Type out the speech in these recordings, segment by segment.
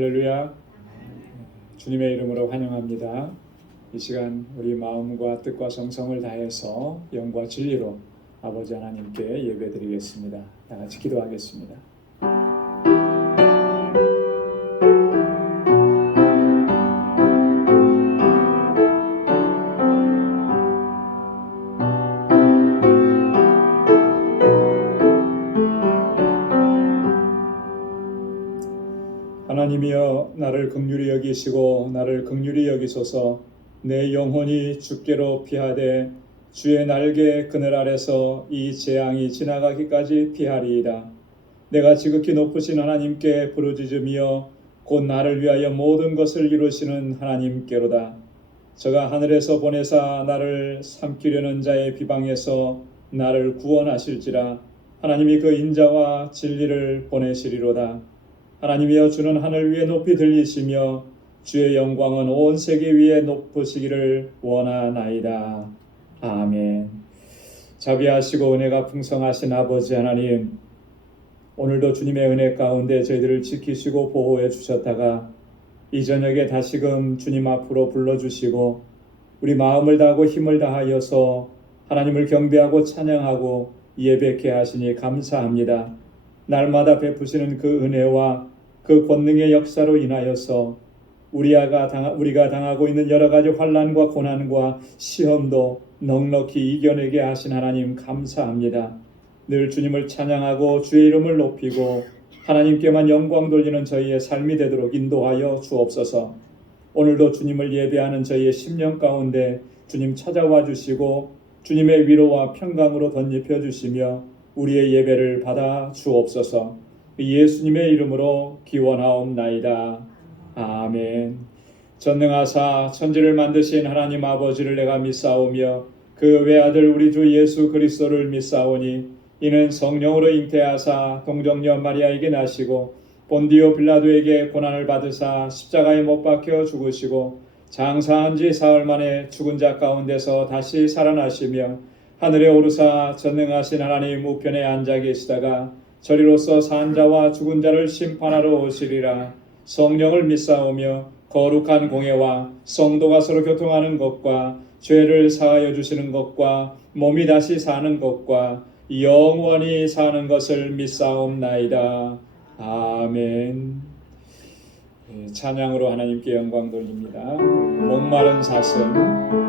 할렐루야. 주님의 이름으로 환영합니다. 이 시간 우리 마음과 뜻과 정성을 다해서 영과 진리로 아버지 하나님께 예배드리겠습니다. 다 같이 기도하겠습니다. 하나님이여, 나를 긍휼히 여기시고 나를 긍휼히 여기소서. 내 영혼이 주께로 피하되 주의 날개 그늘 아래서 이 재앙이 지나가기까지 피하리이다. 내가 지극히 높으신 하나님께 부르짖으며 곧 나를 위하여 모든 것을 이루시는 하나님께로다. 저가 하늘에서 보내사 나를 삼키려는 자의 비방에서 나를 구원하실지라. 하나님이 그 인자와 진리를 보내시리로다. 하나님이여, 주는 하늘 위에 높이 들리시며 주의 영광은 온 세계 위에 높으시기를 원하나이다. 아멘. 자비하시고 은혜가 풍성하신 아버지 하나님, 오늘도 주님의 은혜 가운데 저희들을 지키시고 보호해 주셨다가 이 저녁에 다시금 주님 앞으로 불러주시고 우리 마음을 다하고 힘을 다하여서 하나님을 경배하고 찬양하고 예배케 하시니 감사합니다. 날마다 베푸시는 그 은혜와 그 권능의 역사로 인하여서 우리가 당하고 있는 여러 가지 환난과 고난과 시험도 넉넉히 이겨내게 하신 하나님 감사합니다. 늘 주님을 찬양하고 주의 이름을 높이고 하나님께만 영광 돌리는 저희의 삶이 되도록 인도하여 주옵소서. 오늘도 주님을 예배하는 저희의 심령 가운데 주님 찾아와 주시고 주님의 위로와 평강으로 덧입혀 주시며 우리의 예배를 받아 주옵소서. 예수님의 이름으로 기원하옵나이다. 아멘. 전능하사 천지를 만드신 하나님 아버지를 내가 믿사오며 그 외아들 우리 주 예수 그리스도를 믿사오니 이는 성령으로 잉태하사 동정녀 마리아에게 나시고 본디오 빌라도에게 고난을 받으사 십자가에 못 박혀 죽으시고 장사한 지 사흘 만에 죽은 자 가운데서 다시 살아나시며 하늘에 오르사 전능하신 하나님 우편에 앉아 계시다가 저리로서 산 자와 죽은 자를 심판하러 오시리라. 성령을 믿사오며 거룩한 공예와 성도가 서로 교통하는 것과 죄를 사하여 주시는 것과 몸이 다시 사는 것과 영원히 사는 것을 믿사옵나이다. 아멘. 찬양으로 하나님께 영광 돌립니다. 목마른 사슴.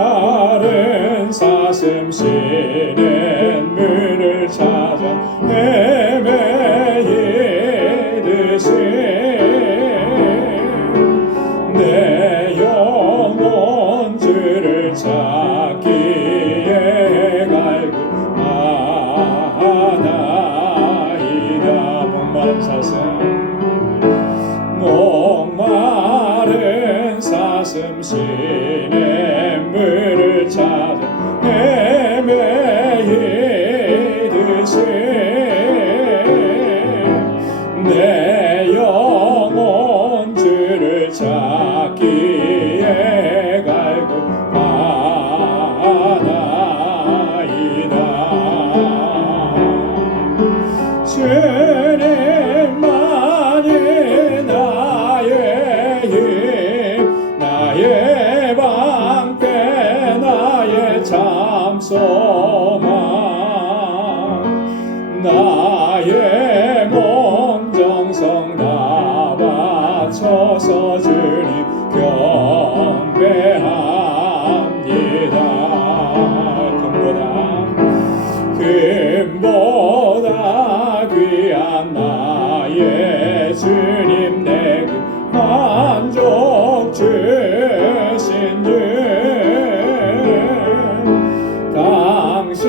목마른 사슴 쉬는 물을 찾아 헤매이듯이 내 영혼 주를 찾기에 갈급하나이다. 목마른 사슴, 목마른 사슴 쉬는 물을 찾아 헤매이듯이 내 영혼 주를 찾기에 갈급하나이다. 주님만이 나의 힘, 나의 방패, 나의 참 소망, 나의 몸 정성 다 바쳐서 주님 경배합니다. 금보다 귀한 나의 주님, 내게 만족 주신 주, 당신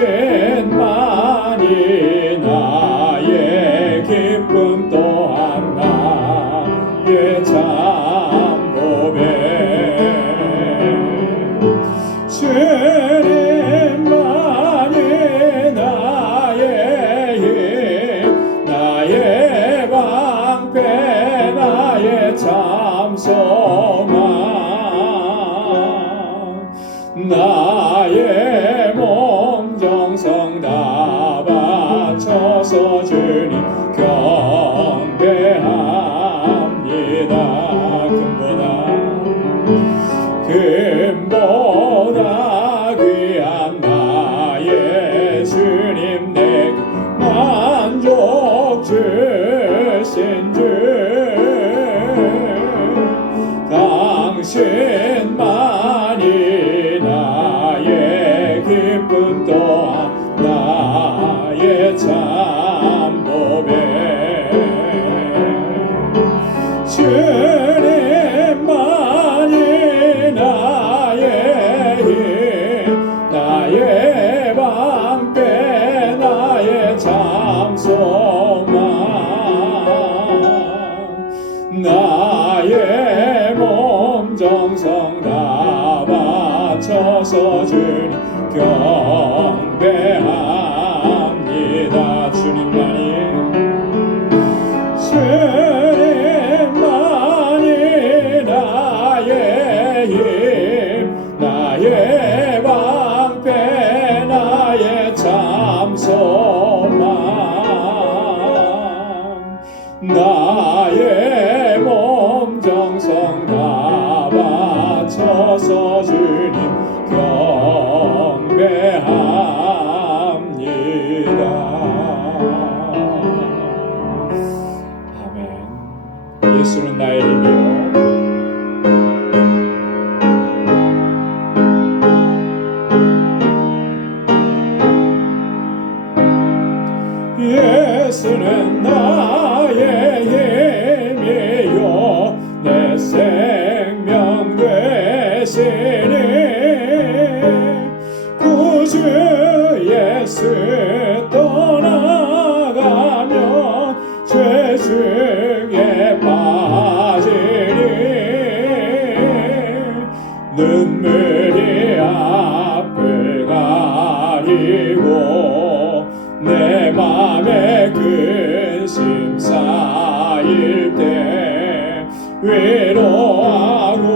기쁨 또한 나의 참복에 주님만이 나의 힘 나의 방패 나의 참소망 나의 몸 정성 다 바쳐서 주님 경배합니다. 주님만이 나의 힘 나의 방패 나의 참소망 나의 몸 정성 다 바쳐서 주님 경배합니다. 아멘. 예수는 나의 힘이요 예수는 나의 힘이요 내 생명 되시니 구주 예수 떠나가면 죄 중에 빠지니 눈물이 앞을 가리고 내 맘에 근심 쌓일 때 위로하고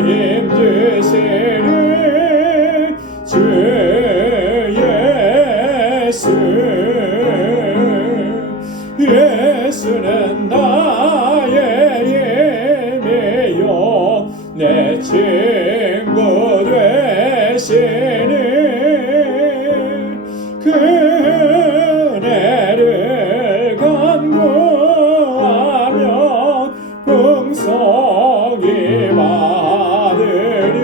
힘주시는 주 예수 예수는 나의 힘이요 내 친구 되시는 그네를 간구하면 풍성히 받으리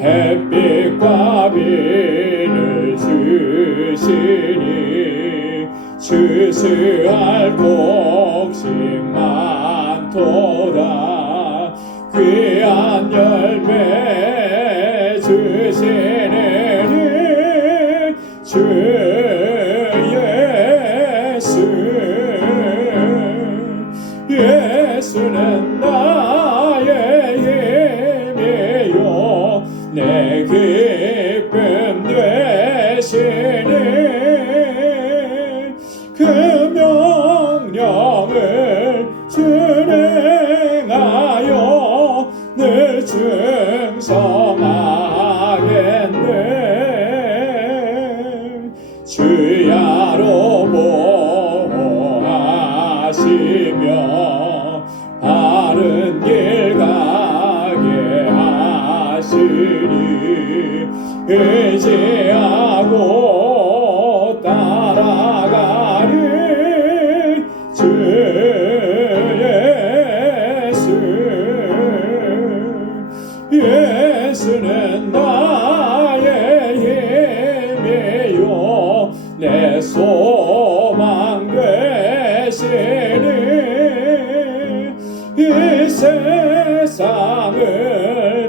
햇빛과 비를 주시니 추수할 곡식 많도다 귀한 열매 주시는 주 예수 예수는 나의 힘이요 내 기쁨 되시는 그 명령을 준행하여 늘 충성하겠네 주야로 보호하시며 바른 길 가게 하시니 의지하고 따라가리 주 예수는 나의 힘이요 내 소망 되시니 이 세상을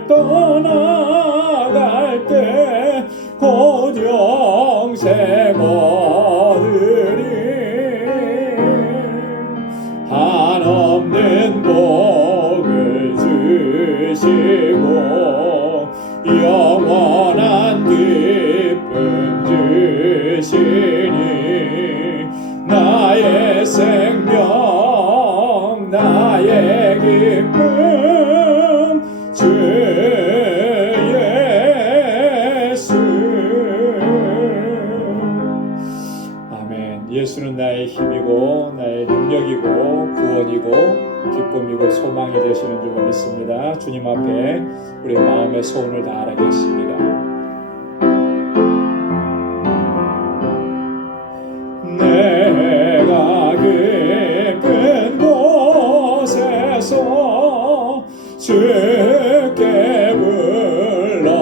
떠나갈 때 곧 영생 얻으리 한없는 복을 주시고 영원한 기쁨 주시니 나의 생명 나의 기쁨 주 예수 아멘. 예수는 나의 힘이고 나의 능력이고 구원이고 기쁨이고 소망이 되시는 줄 믿습니다. 주님 앞에 우리의 마음의 소원을 다하겠습니다. 내가 깊은 곳에서 주께 불러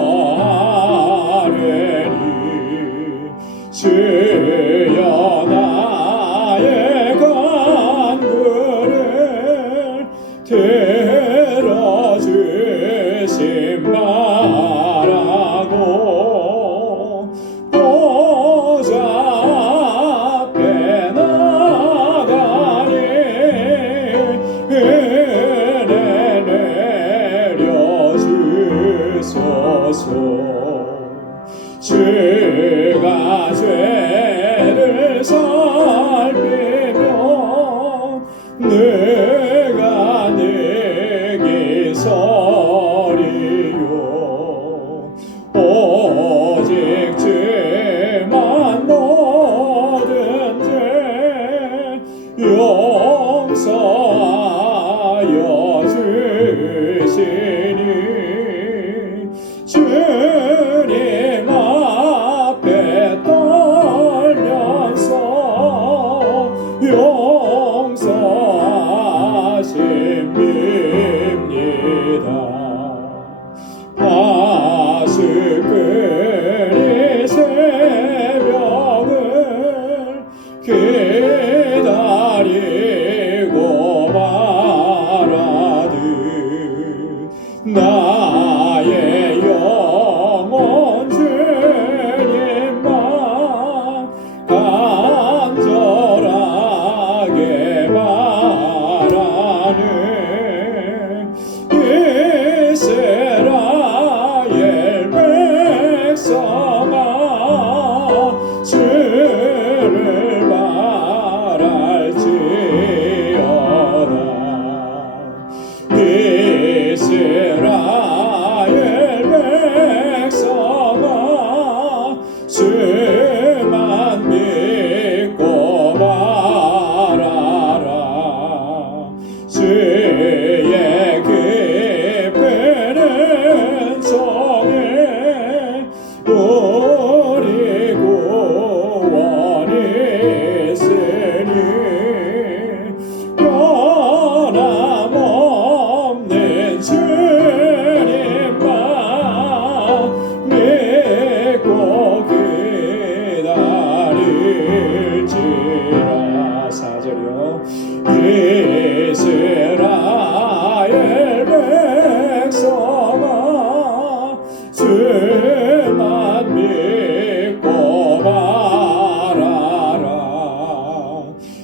주가 죄를 살피며 내가 내게 서리요 오직 주만 모든 죄 용서하여 주시니 주님 앞에 떨면서 용서하십니다. 파수꾼이 새벽을 기다리고 말하듯 나의 영혼 주님만 간절하게 바라는 이스라엘 백성아 주를 바랄지어다. 이스라엘 백성아 주만 믿고 바라라. 주의 깊은 은총에 우리 구원이 있으니 변함없는 주님만 믿고 기다릴지라. 4절이요. 이스라엘 백성아 주만 믿고 바라라.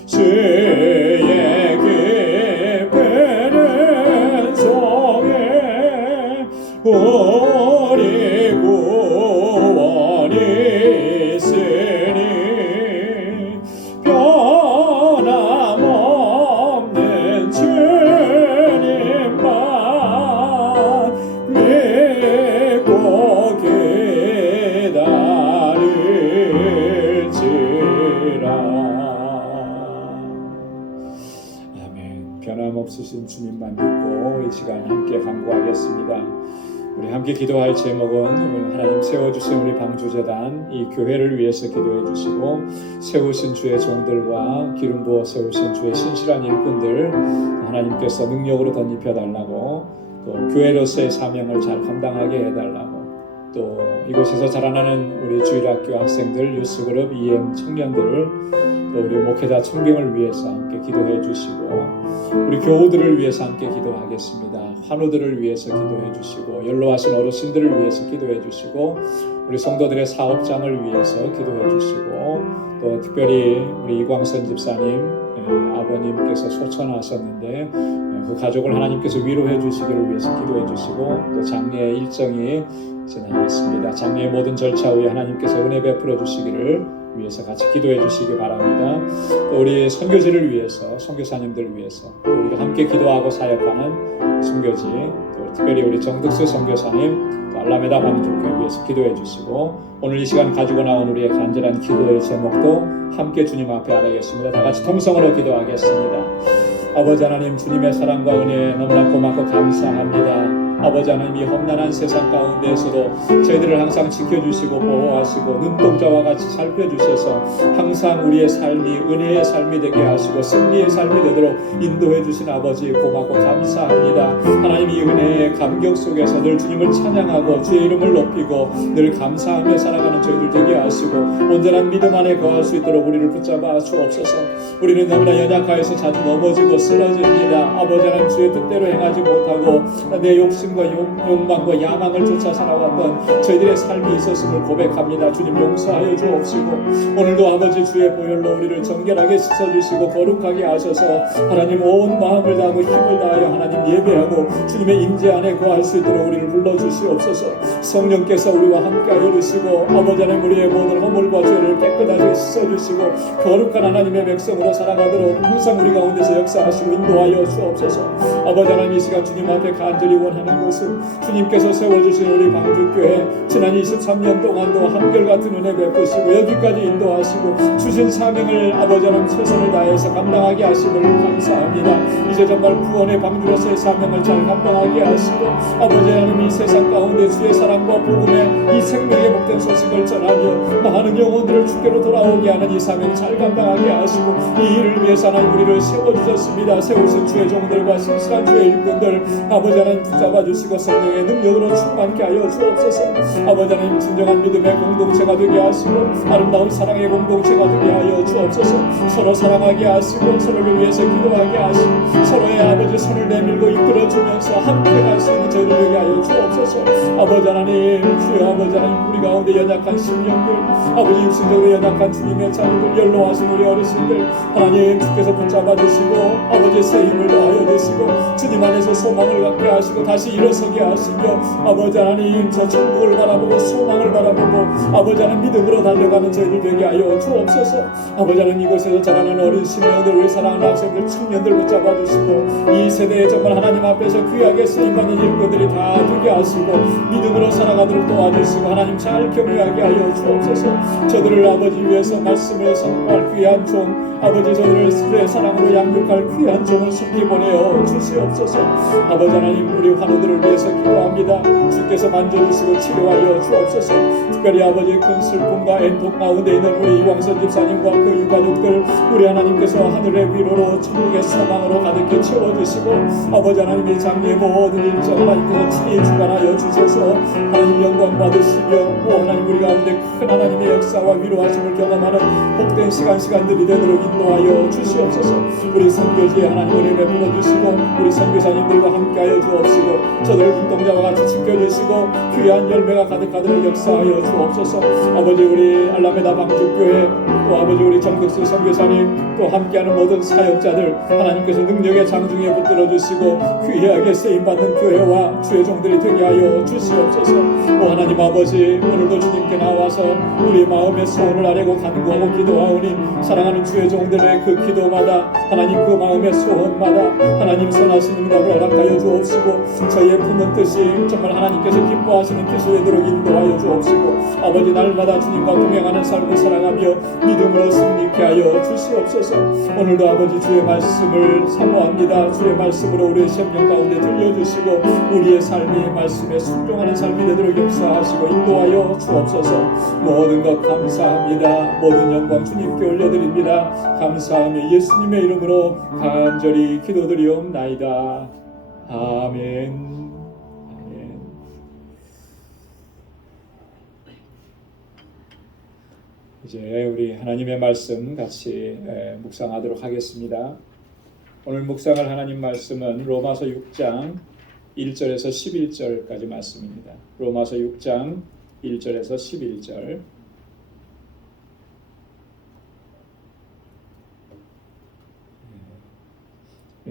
주의 깊은 은총에 우리 구원이 있으니 변함없는 주님만 믿고 기다릴지라. 아멘. 변함없으신 주님만 믿고 이 시간 함께 간구하겠습니다. 우리 함께 기도할 제목은 오늘 하나님 세워주신 우리 방주재단 이 교회를 위해서 기도해 주시고 세우신 주의 종들과 기름 부어 세우신 주의 신실한 일꾼들 하나님께서 능력으로 덧입혀 달라고, 또 교회로서의 사명을 잘 감당하게 해달라고, 또 이곳에서 자라나는 우리 주일학교 학생들, 유스그룹, EM 청년들, 또 우리 목회자 청빙을 위해서 함께 기도해 주시고 우리 교우들을 위해서 함께 기도하겠습니다. 환우들을 위해서 기도해 주시고 연로하신 어르신들을 위해서 기도해 주시고 우리 성도들의 사업장을 위해서 기도해 주시고 또 특별히 우리 이광선 집사님 아버님께서 소천하셨는데 그 가족을 하나님께서 위로해 주시기를 위해서 기도해 주시고 또 장례 일정이 지나갔습니다. 장례의 모든 절차 후에 하나님께서 은혜 베풀어 주시기를 위해서 같이 기도해 주시기 바랍니다. 또 우리 선교지를 위해서, 선교사님들을 위해서, 또 우리가 함께 기도하고 사역하는 선교지, 또 특별히 우리 정득수 선교사님, 또 알라메다 방주교회 위해서 기도해 주시고 오늘 이 시간 가지고 나온 우리의 간절한 기도의 제목도 함께 주님 앞에 아뢰겠습니다. 다 같이 통성으로 기도하겠습니다. 아버지 하나님, 주님의 사랑과 은혜에 너무나 고맙고 감사합니다. 아버지 하나님, 이 험난한 세상 가운데에서도 저희들을 항상 지켜주시고 보호하시고 눈동자와 같이 살펴주셔서 항상 우리의 삶이 은혜의 삶이 되게 하시고 승리의 삶이 되도록 인도해 주신 아버지 고맙고 감사합니다. 하나님, 이 은혜의 감격 속에서 늘 주님을 찬양하고 주의 이름을 높이고 늘 감사하며 살아가는 저희들 되게 하시고 온전한 믿음 안에 거할 수 있도록 우리를 붙잡아 주옵소서. 우리는 너무나 연약하여서 자주 넘어지고 쓰러집니다. 아버지 하나님, 주의 뜻대로 행하지 못하고 내 욕심 욕심과 욕망과 야망을 쫓아 살아왔던 저희들의 삶이 있었음을 고백합니다. 주님 용서하여 주옵시고 오늘도 아버지 주의 보혈로 우리를 정결하게 씻어주시고 거룩하게 하셔서 하나님 온 마음을 다하고 힘을 다하여 하나님 예배하고 주님의 임재 안에 거할 수 있도록 우리를 불러주시옵소서. 성령께서 우리와 함께하여 주시고 아버지 하나님 우리의 모든 허물과 죄를 깨끗하게 씻어주시고 거룩한 하나님의 백성으로 살아가도록 항상 우리 가운데서 역사하시고 인도하여 주옵소서. 아버지 하나님 이 시간 주님 앞에 간절히 원하는 것은 주님께서 세워주신 우리 방주교회 지난 23년 동안도 한결같은 은혜 베푸시고 여기까지 인도하시고 주신 사명을 아버지 하나님 최선을 다해서 감당하게 하심을 감사합니다. 이제 정말 구원의 방주로서의 사명을 잘 감당하게 하시고 아버지 하나님 이 세상 가운데 주의 사랑과 복음의 이 생명의 복된 소식을 전하며 많은 영혼들을 주께로 돌아오게 하는 이 사명 잘 감당하게 하시고 이 일을 위해서 하나님 우리를 세워주셨습니다. 세우신 주의 종들과 신실한 주의 일꾼들 아버지 하나님 붙잡아 주시고 성령의 능력으로 충만케 하여 주옵소서. 아버지 하나님 진정한 믿음의 공동체가 되게 하시고 아름다운 사랑의 공동체가 되게 하여 주옵소서. 서로 사랑하게 하시고 서로를 위해서 기도하게 하시고 서로의 아버지 손을 내밀고 이끌어주면서 함께 갈 수 있는 저희들 되게 하여 주옵소서. 아버지 하나님 주여 아버지 하나님 우리 가운데 연약한 심령들 아버지 육신적으로 연약한 주님의 자녀들 연로하신 우리 어르신들 하나님 주께서 붙잡아 주시고 아버지 새 힘을 더하여 주시고 주님 안에서 소망을 갖게 하시고 다시 일어서게 하시며 아버지 하나님 저 천국을 바라보고 소망을 바라보고 아버지 하나님 믿음으로 달려가는 저희들 되게 하여 주옵소서. 아버지 하나님 이곳에서 자라는 어린 심령들 우리 사랑하는 학생들 청년들 붙잡아 주시고 이 세대에 정말 하나님 앞에서 귀하게 쓰임받는 일꾼들이 다 되게 하시고 믿음으로 살아가도록 도와주시고 하나님 잘 격려하게 하여 주옵소서. 저들을 아버지 위해서 말씀을 선포할 귀한 종 아버지 저들을 주의 사랑으로 양육할 귀한 종을 속히 보내어 주시옵소서. 아버지 하나님 우리 환우들을 위해서 기도합니다. 주께서 만져주시고 치료하여 주옵소서. 특별히 아버지 큰 슬픔과 애통 가운데 있는 우리 이광선 집사님과 그 유가족들 우리 하나님께서 하늘의 위로로 천국의 소망으로 가득히 채워주시고 아버지 하나님의 장래의 모든 일정 하나님께서 친히 주관하여 주셔서 하나님 영광 받으시며 오 하나님 우리 가운데 큰 하나님의 역사와 위로하심을 경험하는 복된 시간들이 되도록 인도하여 주시옵소서. 우리 선교지에 하나님 은혜 베풀어 주시고 우리 선교사님들과 함께하여 주옵시고 저들을 눈동자와 같이 지켜주시고 귀한 열매가 가득하도록 역사하여 주옵소서. 아버지 우리 알라메다 방주교회 또 아버지 우리 정덕수 선교사님 또 함께하는 모든 사역자들 하나님께서 능력의 장중에 붙들어 주시고 귀하게 쓰임받는 교회와 주의 종들이 되게 하여 주시옵소서. 오 하나님 아버지 오늘도 주님께 나와서 우리 마음의 소원을 아뢰고 간구하고 기도하오니 사랑하는 주의 종들의 그 기도마다 하나님 그 마음의 소원마다 하나님 선하신 응답을 허락하여 주옵시고 저희의 품은 뜻이 정말 하나님께서 기뻐하시는 뜻이 되도록 인도하여 주옵시고 아버지 날마다 주님과 동행하는 삶을 살아가며 믿음으로 승리케 하여 주시옵소서. 오늘도 아버지 주의 말씀을 사모합니다. 주의 말씀으로 우리의 생명 가운데 들려주시고 우리의 삶이 말씀에 순종하는 삶이 되도록 역사하시고 인도하여 주옵소서. 모든 것 감사합니다. 모든 영광 주님께 올려드립니다. 감사하며 예수님의 이름으로 간절히 기도드리옵나이다. 아멘. 이제 우리 하나님의 말씀 같이 묵상하도록 하겠습니다. 오늘 묵상할 하나님 말씀은 로마서 6장 1절에서 11절까지 말씀입니다. 로마서 6장 1절에서 11절.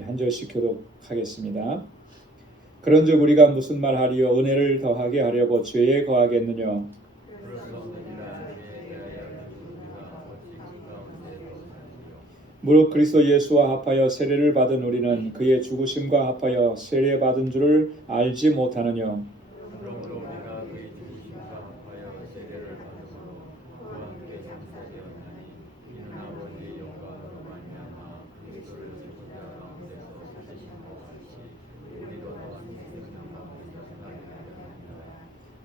한 절씩 교독하겠습니다. 그런즉 우리가 무슨 말하리요? 은혜를 더하게 하려고 죄에 거하겠느냐? 무릇 그리스도 예수와 합하여 세례를 받은 우리는 그의 죽으심과 합하여 세례 받은 줄을 알지 못하느냐?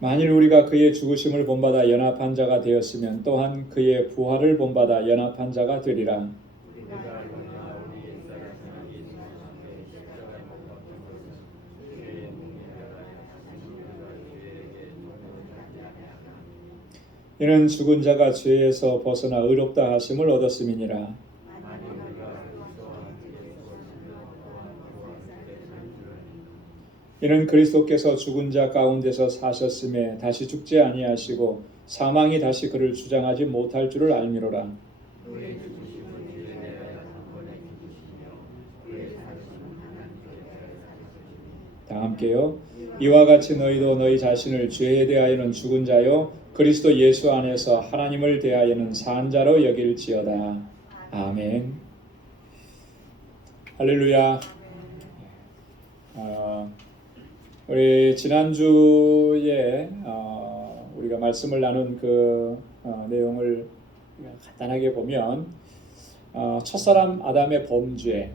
만일 우리가 그의 죽으심을 본받아 연합한 자가 되었으면 또한 그의 부활을 본받아 연합한 자가 되리라. 이는 죽은 자가 죄에서 벗어나 의롭다 하심을 얻었음이니라. 이는 그리스도께서 죽은 자 가운데서 사셨음에 다시 죽지 아니하시고 사망이 다시 그를 주장하지 못할 줄을 알미로라. 다 함께요. 이와 같이 너희도 너희 자신을 죄에 대하여는 죽은 자요 그리스도 예수 안에서 하나님을 대하여는 산 자로 여길지어다. 아멘. 할렐루야. 우리 지난주에 우리가 말씀을 나눈 그 내용을 간단하게 보면 첫사람 아담의 범죄,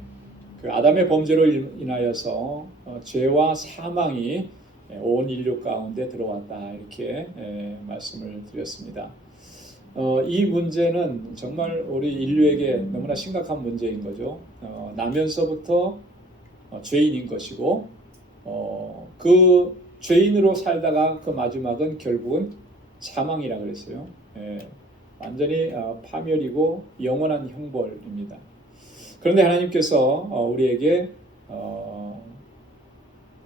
그 아담의 범죄로 인하여서 죄와 사망이 온 인류 가운데 들어왔다 이렇게 말씀을 드렸습니다. 이 문제는 정말 우리 인류에게 너무나 심각한 문제인 거죠. 나면서부터 죄인인 것이고 그 죄인으로 살다가 그 마지막은 결국은 사망이라 그랬어요. 완전히 파멸이고 영원한 형벌입니다. 그런데 하나님께서 우리에게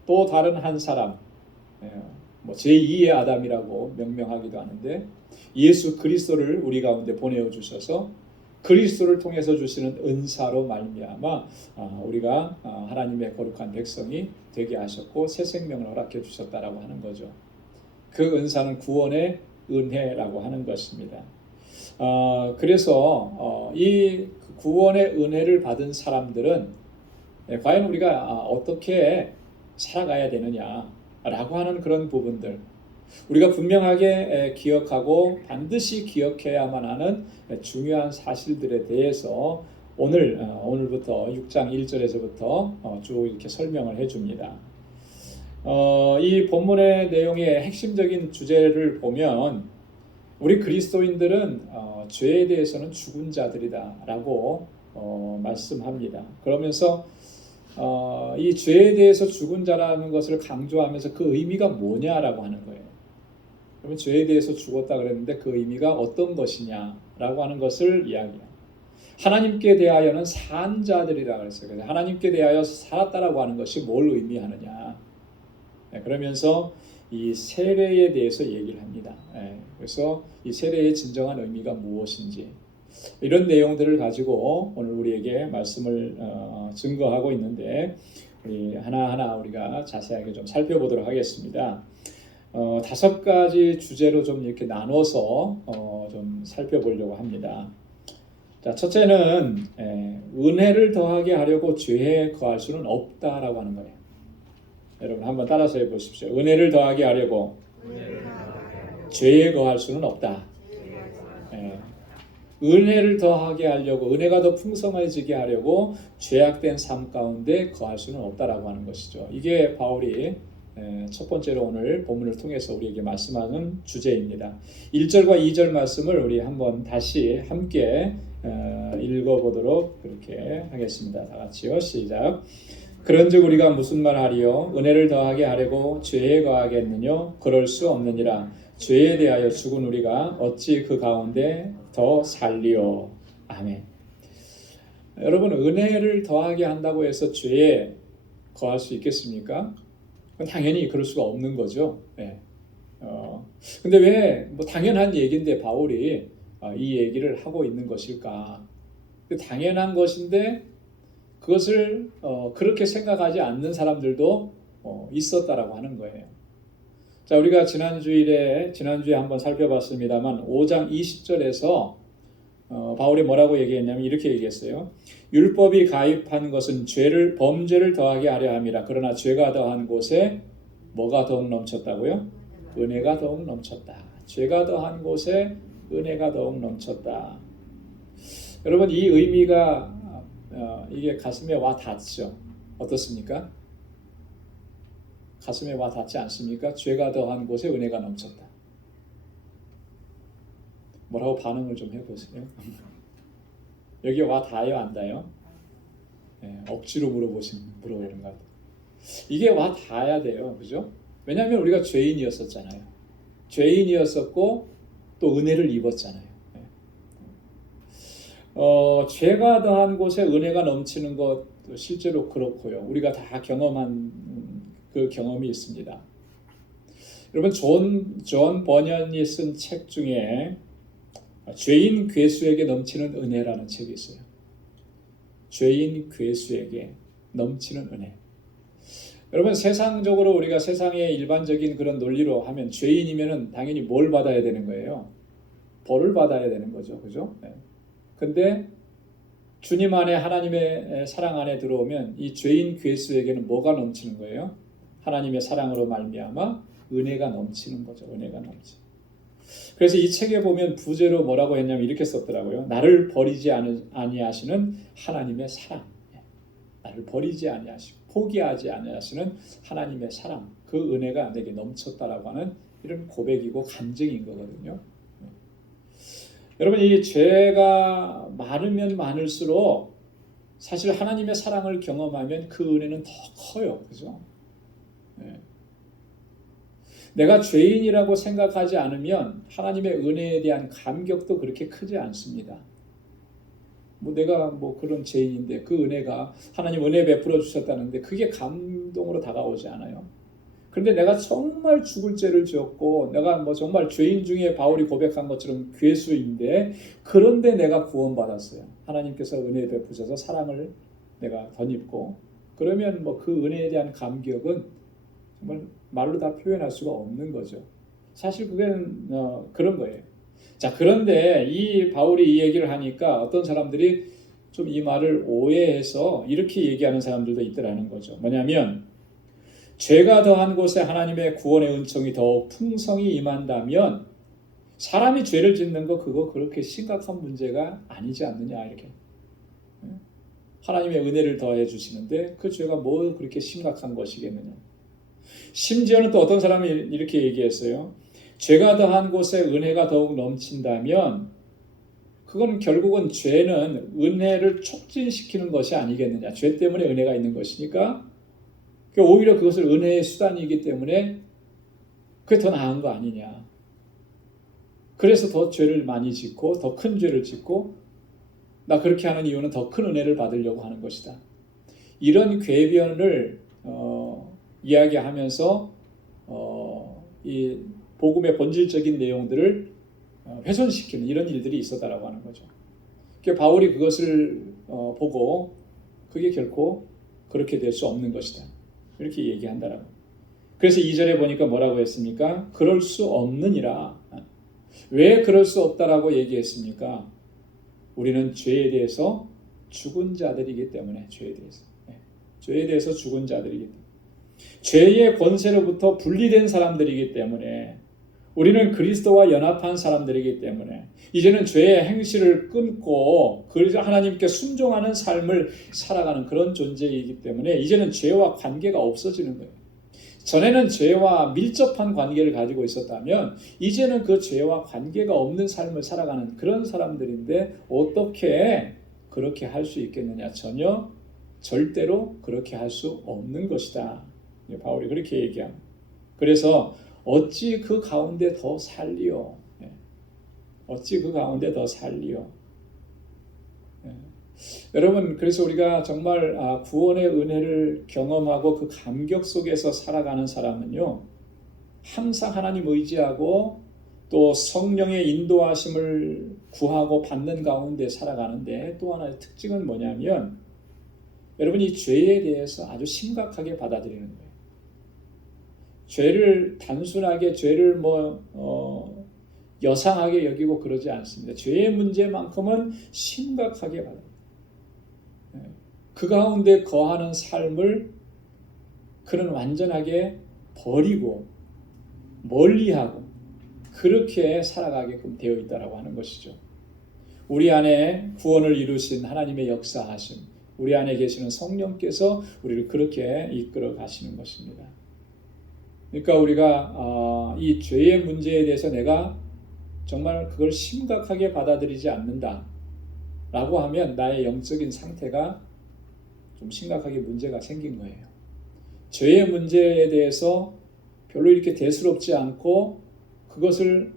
또 다른 한 사람, 제2의 아담이라고 명명하기도 하는데 예수 그리스도를 우리 가운데 보내어 주셔서 그리스도를 통해서 주시는 은사로 말미암아 우리가 하나님의 거룩한 백성이 되게 하셨고 새 생명을 허락해 주셨다라고 하는 거죠. 그 은사는 구원의 은혜라고 하는 것입니다. 그래서 이 구원의 은혜를 받은 사람들은 과연 우리가 어떻게 살아가야 되느냐라고 하는 그런 부분들 우리가 분명하게 기억하고 반드시 기억해야만 하는 중요한 사실들에 대해서 오늘부터 6장 1절에서부터 쭉 이렇게 설명을 해줍니다. 이 본문의 내용의 핵심적인 주제를 보면 우리 그리스도인들은 죄에 대해서는 죽은 자들이다라고 말씀합니다. 그러면서 이 죄에 대해서 죽은 자라는 것을 강조하면서 그 의미가 뭐냐라고 하는 거예요. 그러면 죄에 대해서 죽었다 그랬는데 그 의미가 어떤 것이냐라고 하는 것을 이야기해요. 하나님께 대하여는 산 자들이라고 했어요. 그래서 하나님께 대하여 살았다라고 하는 것이 뭘 의미하느냐. 그러면서 이 세례에 대해서 얘기를 합니다. 그래서 이 세례의 진정한 의미가 무엇인지 이런 내용들을 가지고 오늘 우리에게 말씀을 증거하고 있는데 우리 하나하나 우리가 자세하게 좀 살펴보도록 하겠습니다. 5가지 주제로 좀 이렇게 나눠서 좀 살펴보려고 합니다. 자, 첫째는 은혜를 더하게 하려고 죄에 거할 수는 없다라고 하는 거예요. 여러분 한번 따라서 해보십시오. 은혜를 더하게 하려고 죄에 거할 수는 없다. 은혜를 더하게 하려고 은혜가 더 풍성해지게 하려고 죄악된 삶 가운데 거할 수는 없다라고 하는 것이죠. 이게 바울이 첫 번째로 오늘 본문을 통해서 우리에게 말씀하는 주제입니다. 1절과 2절 말씀을 우리 한번 다시 함께 읽어보도록 그렇게 하겠습니다. 다 같이요. 시작. 그런즉 우리가 무슨 말하리요? 은혜를 더하게 하려고 죄에 거하겠느냐? 그럴 수 없느니라. 죄에 대하여 죽은 우리가 어찌 그 가운데 더 살리요? 아멘. 여러분 은혜를 더하게 한다고 해서 죄에 거할 수 있겠습니까? 당연히 그럴 수가 없는 거죠. 근데 왜 당연한 얘기인데 바울이 이 얘기를 하고 있는 것일까? 당연한 것인데 그것을 그렇게 생각하지 않는 사람들도 있었다라고 하는 거예요. 자, 우리가 지난주에 한번 살펴봤습니다만 5장 20절에서 바울이 뭐라고 얘기했냐면 이렇게 얘기했어요. 율법이 가입한 것은 범죄를 더하게 하려 함이라. 그러나 죄가 더한 곳에 뭐가 더욱 넘쳤다고요? 은혜가 더욱 넘쳤다. 죄가 더한 곳에 은혜가 더욱 넘쳤다. 여러분 이 의미가 이게 가슴에 와 닿죠. 어떻습니까? 가슴에 와 닿지 않습니까? 죄가 더한 곳에 은혜가 넘쳤다. 뭐라고 반응을 좀 해보세요. 여기 와 닿아요, 안 닿아요? 억지로 물어보는 것 같아요. 이게 와 닿아야 돼요, 그죠? 왜냐하면 우리가 죄인이었었잖아요. 죄인이었었고 또 은혜를 입었잖아요. 죄가 더한 곳에 은혜가 넘치는 것 실제로 그렇고요. 우리가 다 경험한 그 경험이 있습니다. 여러분 존 버년이 쓴 책 중에 죄인 괴수에게 넘치는 은혜라는 책이 있어요. 죄인 괴수에게 넘치는 은혜. 여러분 세상적으로 우리가 세상의 일반적인 그런 논리로 하면 죄인이면은 당연히 뭘 받아야 되는 거예요? 벌을 받아야 되는 거죠. 그죠? 네. 근데 주님 안에 하나님의 사랑 안에 들어오면 이 죄인 괴수에게는 뭐가 넘치는 거예요? 하나님의 사랑으로 말미암아 은혜가 넘치는 거죠. 은혜가 넘치. 그래서 이 책에 보면 부제로 뭐라고 했냐면 이렇게 썼더라고요. 나를 버리지 아니하시는 하나님의 사랑. 나를 버리지 아니하시고 포기하지 아니하시는 하나님의 사랑. 그 은혜가 내게 넘쳤다라고 하는 이런 고백이고 간증인 거거든요. 여러분 이 죄가 많으면 많을수록 사실 하나님의 사랑을 경험하면 그 은혜는 더 커요. 그죠? 네. 내가 죄인이라고 생각하지 않으면 하나님의 은혜에 대한 감격도 그렇게 크지 않습니다. 내가 그런 죄인인데 그 은혜가 하나님 은혜 베풀어 주셨다는데 그게 감동으로 다가오지 않아요. 그런데 내가 정말 죽을 죄를 지었고 내가 정말 죄인 중에 바울이 고백한 것처럼 괴수인데 그런데 내가 구원받았어요. 하나님께서 은혜 베푸셔서 사랑을 내가 덧입고 그러면 그 은혜에 대한 감격은 정말 말로 다 표현할 수가 없는 거죠. 사실 그건 그런 거예요. 자, 그런데 이 바울이 이 얘기를 하니까 어떤 사람들이 좀 이 말을 오해해서 이렇게 얘기하는 사람들도 있더라는 거죠. 뭐냐면 죄가 더한 곳에 하나님의 구원의 은총이 더욱 풍성히 임한다면 사람이 죄를 짓는 거 그거 그렇게 심각한 문제가 아니지 않느냐 이렇게. 하나님의 은혜를 더해 주시는데 그 죄가 뭐 그렇게 심각한 것이겠느냐. 심지어는 또 어떤 사람이 이렇게 얘기했어요. 죄가 더한 곳에 은혜가 더욱 넘친다면 그건 결국은 죄는 은혜를 촉진시키는 것이 아니겠느냐. 죄 때문에 은혜가 있는 것이니까 오히려 그것을 은혜의 수단이기 때문에 그게 더 나은 거 아니냐. 그래서 더 죄를 많이 짓고 더 큰 죄를 짓고 나 그렇게 하는 이유는 더 큰 은혜를 받으려고 하는 것이다. 이런 궤변을 이야기하면서 이 복음의 본질적인 내용들을 훼손시키는 이런 일들이 있었다라고 하는 거죠. 그러니까 바울이 그것을 보고 그게 결코 그렇게 될 수 없는 것이다. 이렇게 얘기한다라고. 그래서 2절에 보니까 뭐라고 했습니까? 그럴 수 없느니라. 왜 그럴 수 없다라고 얘기했습니까? 우리는 죄에 대해서 죽은 자들이기 때문에 죄에 대해서 죽은 자들이기 때문에 죄의 권세로부터 분리된 사람들이기 때문에 우리는 그리스도와 연합한 사람들이기 때문에 이제는 죄의 행실을 끊고 그리고 하나님께 순종하는 삶을 살아가는 그런 존재이기 때문에 이제는 죄와 관계가 없어지는 거예요. 전에는 죄와 밀접한 관계를 가지고 있었다면 이제는 그 죄와 관계가 없는 삶을 살아가는 그런 사람들인데 어떻게 그렇게 할 수 있겠느냐. 전혀 절대로 그렇게 할 수 없는 것이다. 바울이 그렇게 얘기합니다. 그래서 어찌 그 가운데 더 살리요. 어찌 그 가운데 더 살리요. 여러분 그래서 우리가 정말 구원의 은혜를 경험하고 그 감격 속에서 살아가는 사람은요 항상 하나님 의지하고 또 성령의 인도하심을 구하고 받는 가운데 살아가는데 또 하나의 특징은 뭐냐면 여러분 이 죄에 대해서 아주 심각하게 받아들이는 거예요. 죄를 단순하게 죄를 여상하게 여기고 그러지 않습니다. 죄의 문제만큼은 심각하게 받아요. 그 가운데 거하는 삶을 그는 완전하게 버리고 멀리하고 그렇게 살아가게끔 되어 있다라고 하는 것이죠. 우리 안에 구원을 이루신 하나님의 역사하심, 우리 안에 계시는 성령께서 우리를 그렇게 이끌어 가시는 것입니다. 그러니까 우리가 이 죄의 문제에 대해서 내가 정말 그걸 심각하게 받아들이지 않는다 라고 하면 나의 영적인 상태가 좀 심각하게 문제가 생긴 거예요. 죄의 문제에 대해서 별로 이렇게 대수롭지 않고 그것을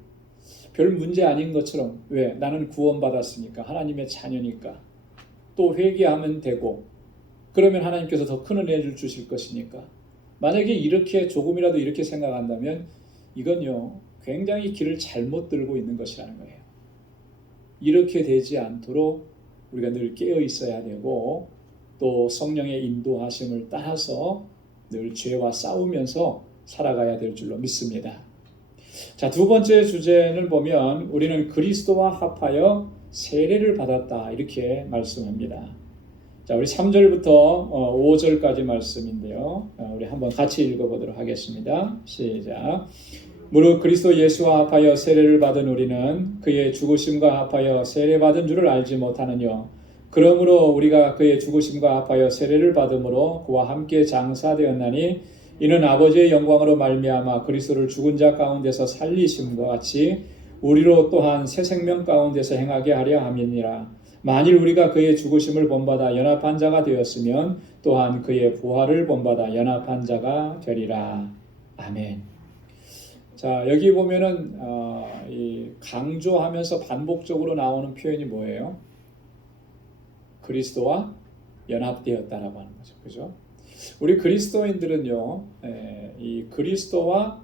별 문제 아닌 것처럼 왜? 나는 구원받았으니까 하나님의 자녀니까 또 회개하면 되고 그러면 하나님께서 더 큰 은혜를 주실 것이니까 만약에 이렇게 조금이라도 이렇게 생각한다면 이건요 굉장히 길을 잘못 들고 있는 것이라는 거예요. 이렇게 되지 않도록 우리가 늘 깨어 있어야 되고 또 성령의 인도하심을 따라서 늘 죄와 싸우면서 살아가야 될 줄로 믿습니다. 자, 두 번째 주제는 보면 우리는 그리스도와 합하여 세례를 받았다 이렇게 말씀합니다. 자, 우리 3절부터 5절까지 말씀인데요. 우리 한번 같이 읽어보도록 하겠습니다. 시작. 무릇 그리스도 예수와 합하여 세례를 받은 우리는 그의 죽으심과 합하여 세례받은 줄을 알지 못하느뇨. 그러므로 우리가 그의 죽으심과 합하여 세례를 받음으로 그와 함께 장사되었나니 이는 아버지의 영광으로 말미암아 그리스도를 죽은 자 가운데서 살리심과 같이 우리로 또한 새 생명 가운데서 행하게 하려 함이니라. 만일 우리가 그의 죽으심을 본받아 연합한 자가 되었으면 또한 그의 부활을 본받아 연합한 자가 되리라. 아멘. 자, 여기 보면은 이 강조하면서 반복적으로 나오는 표현이 뭐예요? 그리스도와 연합되었다라고 하는 거죠. 그죠? 우리 그리스도인들은요, 이 그리스도와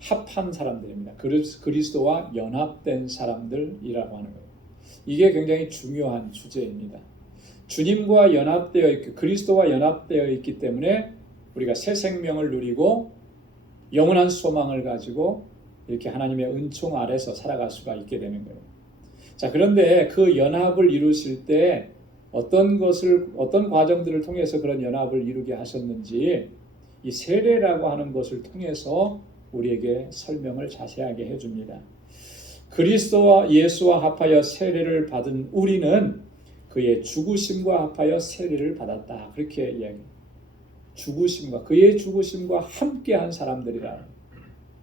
합한 사람들입니다. 그리스도와 연합된 사람들이라고 하는 거예요. 이게 굉장히 중요한 주제입니다. 주님과 연합되어 있고 그리스도와 연합되어 있기 때문에 우리가 새 생명을 누리고 영원한 소망을 가지고 이렇게 하나님의 은총 아래서 살아갈 수가 있게 되는 거예요. 자, 그런데 그 연합을 이루실 때 어떤 과정들을 통해서 그런 연합을 이루게 하셨는지 이 세례라고 하는 것을 통해서 우리에게 설명을 자세하게 해줍니다. 그리스도와 예수와 합하여 세례를 받은 우리는 그의 죽으심과 합하여 세례를 받았다. 그렇게 이야기합니다. 그의 죽으심과 함께한 사람들이라.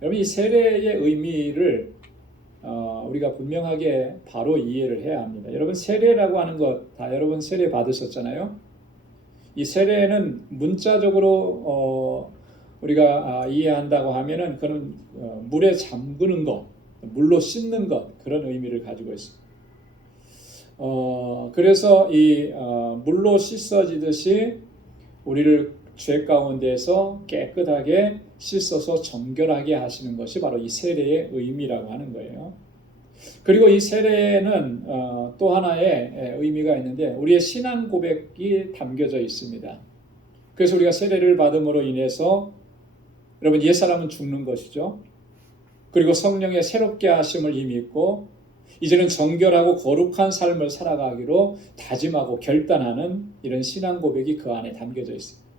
여러분 이 세례의 의미를 우리가 분명하게 바로 이해를 해야 합니다. 여러분 세례라고 하는 것 다 여러분 세례 받으셨잖아요. 이 세례는 문자적으로 우리가 이해한다고 하면은 그는 물에 잠그는 것, 물로 씻는 것 그런 의미를 가지고 있습니다. 그래서 이 물로 씻어지듯이 우리를 죄 가운데서 깨끗하게 씻어서 정결하게 하시는 것이 바로 이 세례의 의미라고 하는 거예요. 그리고 이 세례는 또 하나의 의미가 있는데 우리의 신앙 고백이 담겨져 있습니다. 그래서 우리가 세례를 받음으로 인해서 여러분 옛사람은 죽는 것이죠. 그리고 성령의 새롭게 하심을 힘이 있고 이제는 정결하고 거룩한 삶을 살아가기로 다짐하고 결단하는 이런 신앙 고백이 그 안에 담겨져 있습니다.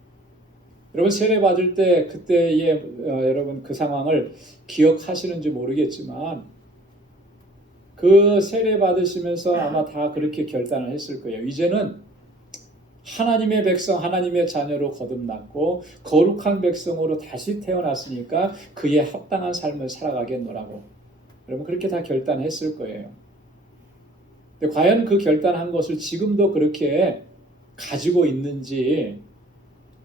여러분 세례 받을 때 그때의 여러분 그 상황을 기억하시는지 모르겠지만 그 세례 받으시면서 아마 다 그렇게 결단을 했을 거예요. 이제는 하나님의 백성, 하나님의 자녀로 거듭났고 거룩한 백성으로 다시 태어났으니까 그에 합당한 삶을 살아가겠노라고 여러분 그렇게 다 결단했을 거예요. 근데 과연 그 결단한 것을 지금도 그렇게 가지고 있는지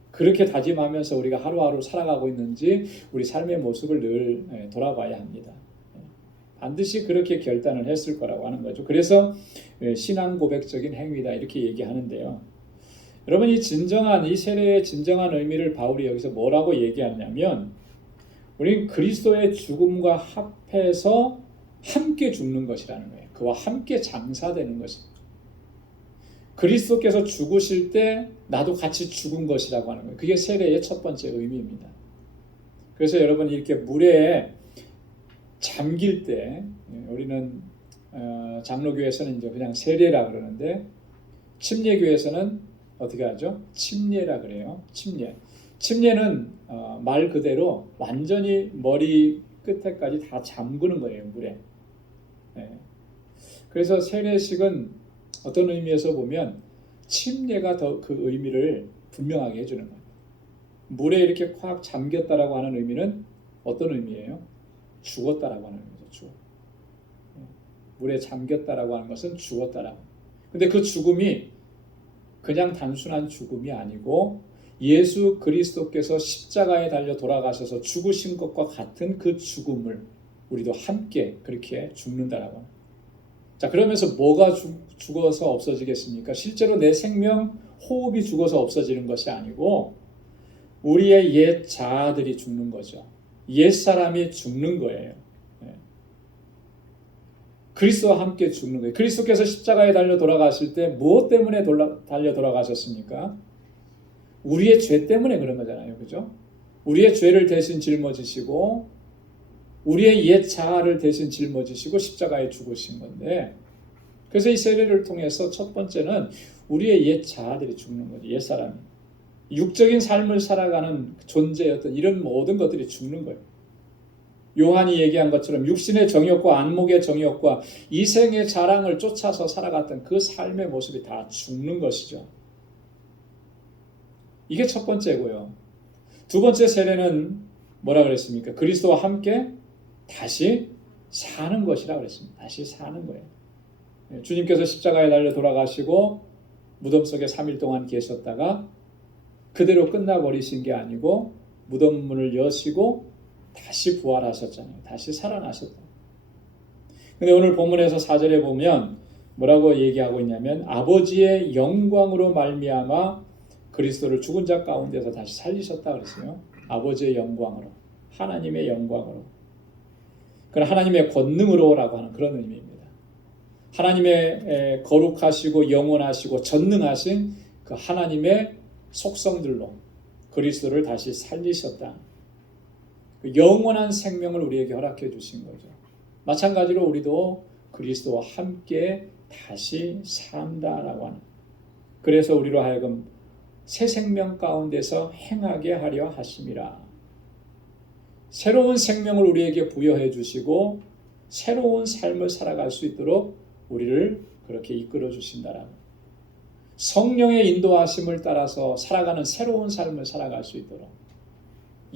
그렇게 다짐하면서 우리가 하루하루 살아가고 있는지 우리 삶의 모습을 늘 돌아봐야 합니다. 반드시 그렇게 결단을 했을 거라고 하는 거죠. 그래서 신앙 고백적인 행위다 이렇게 얘기하는데요. 여러분 이 세례의 진정한 의미를 바울이 여기서 뭐라고 얘기하냐면 우리는 그리스도의 죽음과 합해서 함께 죽는 것이라는 거예요. 그와 함께 장사되는 것입니다. 그리스도께서 죽으실 때 나도 같이 죽은 것이라고 하는 거예요. 그게 세례의 첫 번째 의미입니다. 그래서 여러분 이렇게 물에 잠길 때 우리는 장로교에서는 이제 그냥 세례라 그러는데 침례교에서는 어떻게 하죠? 침례라 그래요. 침례는 말 그대로 완전히 머리 끝에까지 다 잠그는 거예요, 물에. 그래서 세례식은 어떤 의미에서 보면 침례가 더 그 의미를 분명하게 해주는 거예요. 물에 이렇게 꽉 잠겼다라고 하는 의미는 어떤 의미예요? 죽었다라고 하는 거죠. 물에 잠겼다라고 하는 것은 죽었다라고. 근데 그 죽음이 그냥 단순한 죽음이 아니고 예수 그리스도께서 십자가에 달려 돌아가셔서 죽으신 것과 같은 그 죽음을 우리도 함께 그렇게 죽는다라고 합니다. 자, 그러면서 뭐가 죽어서 없어지겠습니까? 실제로 내 생명, 호흡이 죽어서 없어지는 것이 아니고 우리의 옛 자아들이 죽는 거죠. 옛 사람이 죽는 거예요. 그리스도와 함께 죽는 거예요. 그리스도께서 십자가에 달려 돌아가실 때 무엇 때문에 달려 돌아가셨습니까? 우리의 죄 때문에 그런 거잖아요. 그죠? 우리의 죄를 대신 짊어지시고 우리의 옛 자아를 대신 짊어지시고 십자가에 죽으신 건데, 그래서 이 세례를 통해서 첫 번째는 우리의 옛 자아들이 죽는 거죠. 옛 사람이. 육적인 삶을 살아가는 존재였던 이런 모든 것들이 죽는 거예요. 요한이 얘기한 것처럼 육신의 정욕과 안목의 정욕과 이생의 자랑을 쫓아서 살아갔던 그 삶의 모습이 다 죽는 것이죠. 이게 첫 번째고요. 두 번째 세례는 뭐라 그랬습니까? 그리스도와 함께 다시 사는 것이라 그랬습니다. 다시 사는 거예요. 주님께서 십자가에 달려 돌아가시고 무덤 속에 3일 동안 계셨다가 그대로 끝나버리신 게 아니고 무덤 문을 여시고 다시 부활하셨잖아요. 다시 살아나셨다. 근데 오늘 본문에서 4절에 보면 뭐라고 얘기하고 있냐면 아버지의 영광으로 말미암아 그리스도를 죽은 자 가운데서 다시 살리셨다 그랬어요. 아버지의 영광으로, 하나님의 영광으로, 그런 하나님의 권능으로라고 하는 그런 의미입니다. 하나님의 거룩하시고 영원하시고 전능하신 그 하나님의 속성들로 그리스도를 다시 살리셨다. 그 영원한 생명을 우리에게 허락해 주신 거죠. 마찬가지로 우리도 그리스도와 함께 다시 산다라고 하는, 그래서 우리로 하여금 새 생명 가운데서 행하게 하려 하심이라. 새로운 생명을 우리에게 부여해 주시고 새로운 삶을 살아갈 수 있도록 우리를 그렇게 이끌어 주신다라고. 성령의 인도하심을 따라서 살아가는 새로운 삶을 살아갈 수 있도록,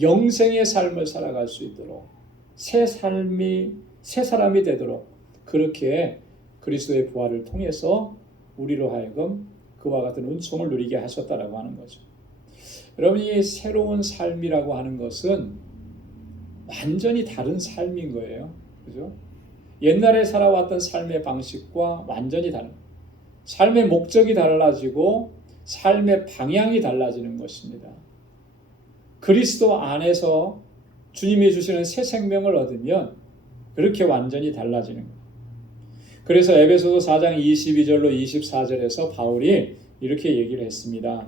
영생의 삶을 살아갈 수 있도록, 새 사람이 되도록 그렇게 그리스도의 부활을 통해서 우리로 하여금 그와 같은 은총을 누리게 하셨다라고 하는 거죠. 여러분, 이 새로운 삶이라고 하는 것은 완전히 다른 삶인 거예요. 그죠? 옛날에 살아왔던 삶의 방식과 완전히 다른, 삶의 목적이 달라지고 삶의 방향이 달라지는 것입니다. 그리스도 안에서 주님이 주시는 새 생명을 얻으면 그렇게 완전히 달라지는 거예요. 그래서 에베소서 4장 22절로 24절에서 바울이 이렇게 얘기를 했습니다.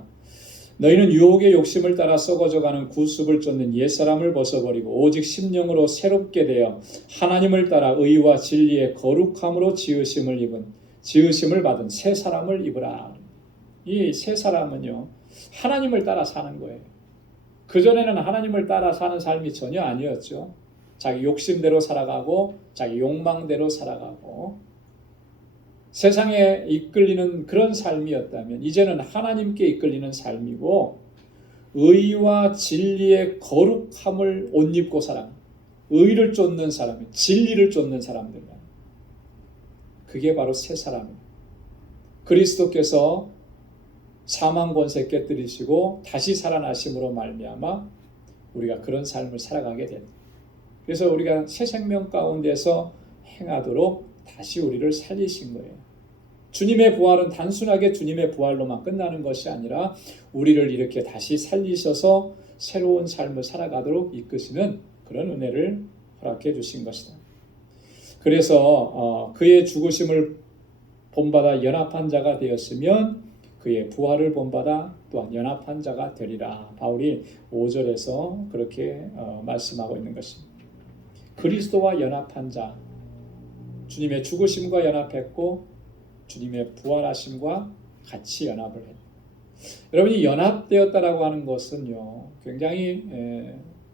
너희는 유혹의 욕심을 따라 썩어져가는 구습을 쫓는 옛사람을 벗어버리고 오직 심령으로 새롭게 되어 하나님을 따라 의와 진리의 거룩함으로 지으심을 받은 새 사람을 입으라. 이 새 사람은요, 하나님을 따라 사는 거예요. 그전에는 하나님을 따라 사는 삶이 전혀 아니었죠. 자기 욕심대로 살아가고 자기 욕망대로 살아가고 세상에 이끌리는 그런 삶이었다면 이제는 하나님께 이끌리는 삶이고 의와 진리의 거룩함을 옷 입고 살아, 의를 쫓는 사람, 진리를 쫓는 사람들만, 그게 바로 새 사람이에요. 그리스도께서 사망 권세 깨뜨리시고 다시 살아나심으로 말미암아 우리가 그런 삶을 살아가게 됩니다. 그래서 우리가 새 생명 가운데서 행하도록 다시 우리를 살리신 거예요. 주님의 부활은 단순하게 주님의 부활로만 끝나는 것이 아니라 우리를 이렇게 다시 살리셔서 새로운 삶을 살아가도록 이끄시는 그런 은혜를 허락해 주신 것이다. 그래서 그의 죽으심을 본받아 연합한 자가 되었으면 그의 부활을 본받아 또한 연합한 자가 되리라. 바울이 5절에서 그렇게 말씀하고 있는 것입니다. 그리스도와 연합한 자, 주님의 죽으심과 연합했고 주님의 부활하심과 같이 연합을 했다. 여러분이 연합되었다라고 하는 것은요, 굉장히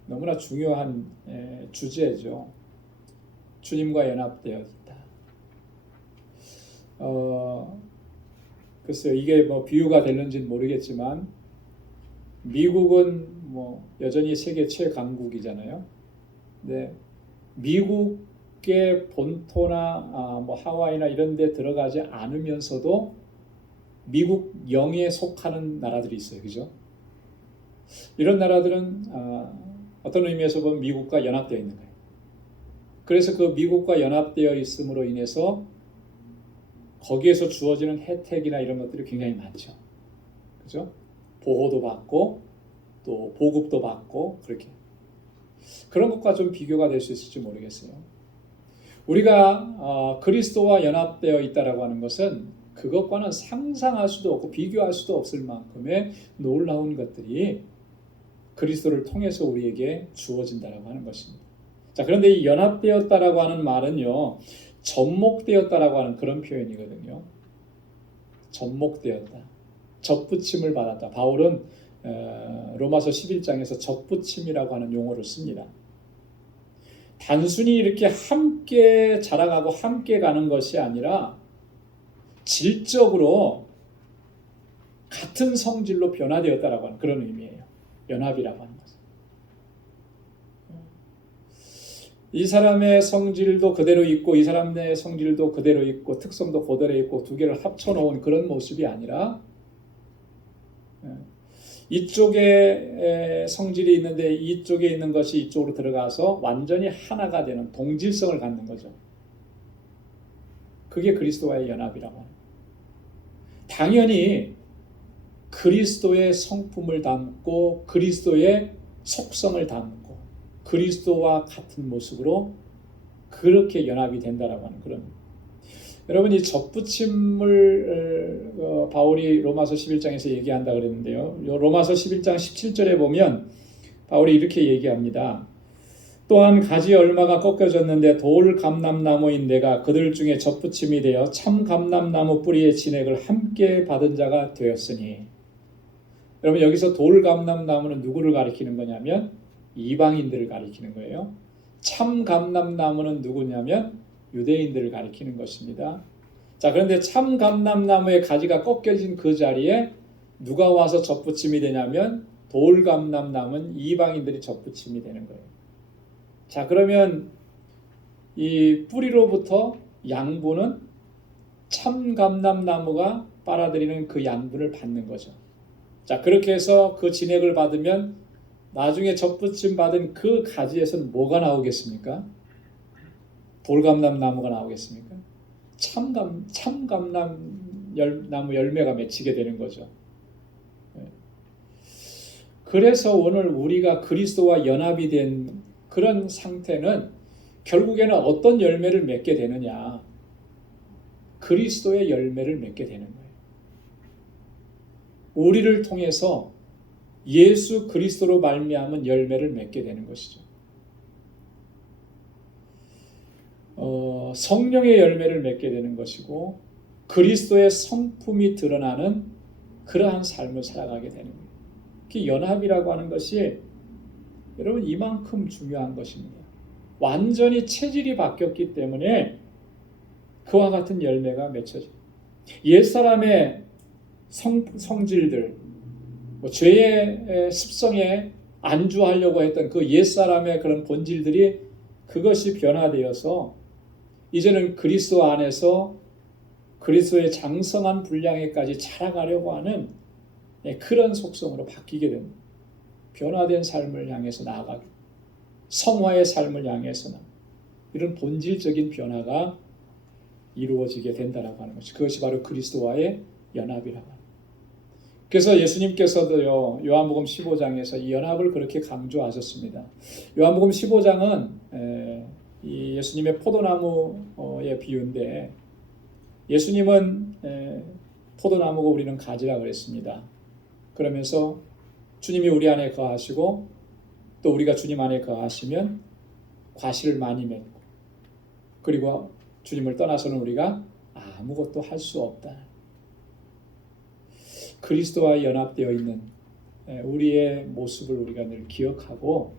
너무나 중요한 주제죠. 주님과 연합되었다. 글쎄요, 이게 뭐 비유가 되는지는 모르겠지만 미국은 뭐 여전히 세계 최강국이잖아요. 근데 미국의 본토나 뭐 하와이나 이런 데 들어가지 않으면서도 미국 영에 속하는 나라들이 있어요. 그죠? 이런 나라들은 어떤 의미에서 보면 미국과 연합되어 있는 거예요. 그래서 그 미국과 연합되어 있음으로 인해서 거기에서 주어지는 혜택이나 이런 것들이 굉장히 많죠. 그죠? 보호도 받고 또 보급도 받고 그렇게 그런 것과 좀 비교가 될 수 있을지 모르겠어요. 우리가 그리스도와 연합되어 있다라고 하는 것은 그것과는 상상할 수도 없고 비교할 수도 없을 만큼의 놀라운 것들이 그리스도를 통해서 우리에게 주어진다라고 하는 것입니다. 자, 그런데 이 연합되었다라고 하는 말은요, 접목되었다라고 하는 그런 표현이거든요. 접목되었다. 접붙임을 받았다. 바울은 로마서 11장에서 접붙임이라고 하는 용어를 씁니다. 단순히 이렇게 함께 자라가고 함께 가는 것이 아니라 질적으로 같은 성질로 변화되었다라고 하는 그런 의미예요. 연합이라고 하는 것은. 이 사람의 성질도 그대로 있고 이 사람의 성질도 그대로 있고 특성도 그대로 있고 두 개를 합쳐놓은 그런 모습이 아니라 이쪽에 성질이 있는데 이쪽에 있는 것이 이쪽으로 들어가서 완전히 하나가 되는 동질성을 갖는 거죠. 그게 그리스도와의 연합이라고 합니다. 당연히 그리스도의 성품을 담고 그리스도의 속성을 담고 그리스도와 같은 모습으로 그렇게 연합이 된다라고 하는 그런. 여러분, 이 접붙임을 바울이 로마서 11장에서 얘기한다 그랬는데요. 로마서 11장 17절에 보면 바울이 이렇게 얘기합니다. 또한 가지 얼마가 꺾여졌는데 돌 감람나무인 내가 그들 중에 접붙임이 되어 참 감람나무 뿌리의 진액을 함께 받은 자가 되었으니. 여러분, 여기서 돌 감람나무는 누구를 가리키는 거냐면 이방인들을 가리키는 거예요. 참 감람나무는 누구냐면 유대인들을 가리키는 것입니다. 자, 그런데 참 감람나무의 가지가 꺾여진 그 자리에 누가 와서 접붙임이 되냐면 돌 감람나무는 이방인들이 접붙임이 되는 거예요. 자, 그러면 이 뿌리로부터 양분은 참 감람나무가 빨아들이는 그 양분을 받는 거죠. 자, 그렇게 해서 그 진액을 받으면 나중에 접붙임 받은 그 가지에서는 뭐가 나오겠습니까? 돌감람나무가 나오겠습니까? 참감람나무 열매가 맺히게 되는 거죠. 그래서 오늘 우리가 그리스도와 연합이 된 그런 상태는 결국에는 어떤 열매를 맺게 되느냐? 그리스도의 열매를 맺게 되는 거예요. 우리를 통해서 예수 그리스도로 말미암은 열매를 맺게 되는 것이죠. 성령의 열매를 맺게 되는 것이고 그리스도의 성품이 드러나는 그러한 삶을 살아가게 되는 거예요. 그 연합이라고 하는 것이 여러분 이만큼 중요한 것입니다. 완전히 체질이 바뀌었기 때문에 그와 같은 열매가 맺혀져요. 옛사람의 성질들, 죄의 습성에 안주하려고 했던 그 옛사람의 그런 본질들이 그것이 변화되어서 이제는 그리스도 안에서 그리스도의 장성한 분량에까지 자라가려고 하는 그런 속성으로 바뀌게 됩니다. 변화된 삶을 향해서 나아가기, 성화의 삶을 향해서 이런 본질적인 변화가 이루어지게 된다라고 하는 것이 그것이 바로 그리스도와의 연합이라고 합니다. 그래서 예수님께서도요 요한복음 15장에서 이 연합을 그렇게 강조하셨습니다. 요한복음 15장은 이 예수님의 포도나무의 비유인데 예수님은 포도나무고 우리는 가지라 그랬습니다. 그러면서 주님이 우리 안에 거하시고 또 우리가 주님 안에 거하시면 과실을 많이 맺고 그리고 주님을 떠나서는 우리가 아무것도 할 수 없다. 그리스도와 연합되어 있는 우리의 모습을 우리가 늘 기억하고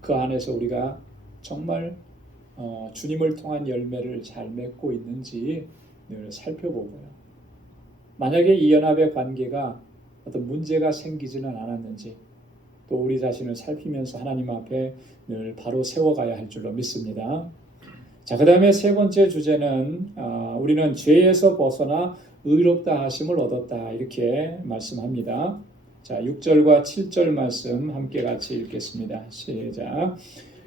그 안에서 우리가 정말 주님을 통한 열매를 잘 맺고 있는지 늘 살펴보고요. 만약에 이 연합의 관계가 어떤 문제가 생기지는 않았는지 또 우리 자신을 살피면서 하나님 앞에 늘 바로 세워가야 할 줄로 믿습니다. 자, 그 다음에 세 번째 주제는 우리는 죄에서 벗어나 의롭다 하심을 얻었다 이렇게 말씀합니다. 자, 6절과 7절 말씀 함께 같이 읽겠습니다. 시작.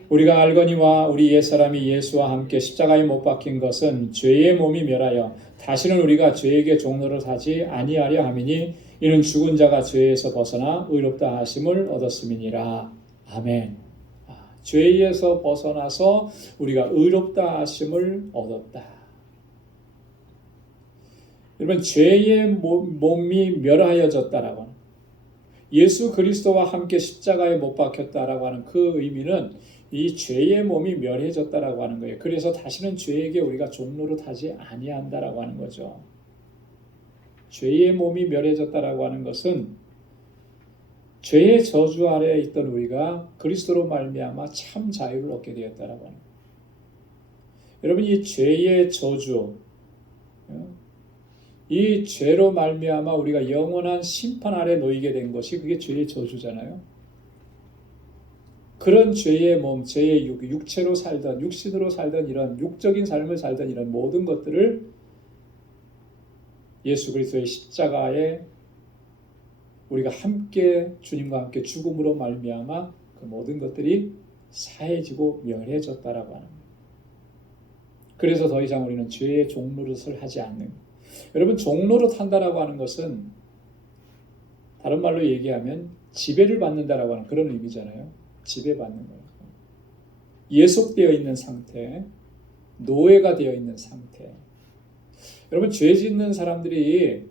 우리가 알거니와 우리 옛사람이 예수와 함께 십자가에 못 박힌 것은 죄의 몸이 멸하여 다시는 우리가 죄에게 종노릇 하지 아니하려 함이니 이는 죽은 자가 죄에서 벗어나 의롭다 하심을 얻었음이니라. 아멘. 죄에서 벗어나서 우리가 의롭다 하심을 얻었다. 여러분, 죄의 몸이 멸하여졌다라고 하는, 예수 그리스도와 함께 십자가에 못 박혔다라고 하는 그 의미는 이 죄의 몸이 멸해졌다라고 하는 거예요. 그래서 다시는 죄에게 우리가 종노릇하지 아니한다라고 하는 거죠. 죄의 몸이 멸해졌다라고 하는 것은 죄의 저주 아래에 있던 우리가 그리스도로 말미암아 참 자유를 얻게 되었다라고 하는 거예요. 여러분, 이 죄의 저주, 이 죄로 말미암아 우리가 영원한 심판 아래 놓이게 된 것이 그게 죄의 저주잖아요. 그런 죄의 몸, 죄의 육체로 살던, 육신으로 살던 이런 육적인 삶을 살던 이런 모든 것들을 예수 그리스도의 십자가에 우리가 함께 주님과 함께 죽음으로 말미암아 그 모든 것들이 사해지고 멸해졌다라고 하는 거예요. 그래서 더 이상 우리는 죄의 종노릇을 하지 않는 거예요. 여러분, 종노릇 한다라고 하는 것은 다른 말로 얘기하면 지배를 받는다라고 하는 그런 의미잖아요. 지배받는 거예요. 예속되어 있는 상태, 노예가 되어 있는 상태. 여러분, 죄 짓는 사람들이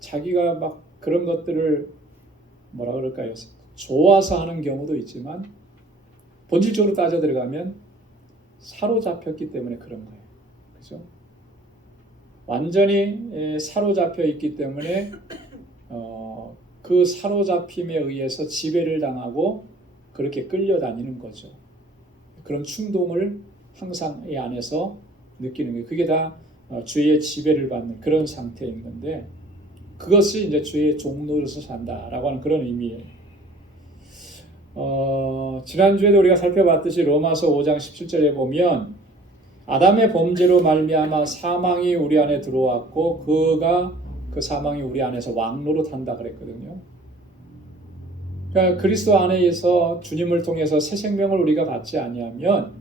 자기가 막 그런 것들을 뭐라 그럴까요? 좋아서 하는 경우도 있지만 본질적으로 따져 들어가면 사로잡혔기 때문에 그런 거예요. 그죠? 완전히 사로잡혀 있기 때문에 그 사로잡힘에 의해서 지배를 당하고 그렇게 끌려다니는 거죠. 그런 충동을 항상 이 안에서 느끼는 거예요. 그게 다 죄의 지배를 받는 그런 상태인 건데, 그것이 이제 죄의 종노릇을 산다라고 하는 그런 의미예요. 지난주에도 우리가 살펴봤듯이 로마서 5장 17절에 보면 아담의 범죄로 말미암아 사망이 우리 안에 들어왔고 그 사망이 우리 안에서 왕노릇한다 그랬거든요. 그러니까 그리스도 안에서 주님을 통해서 새 생명을 우리가 받지 아니하면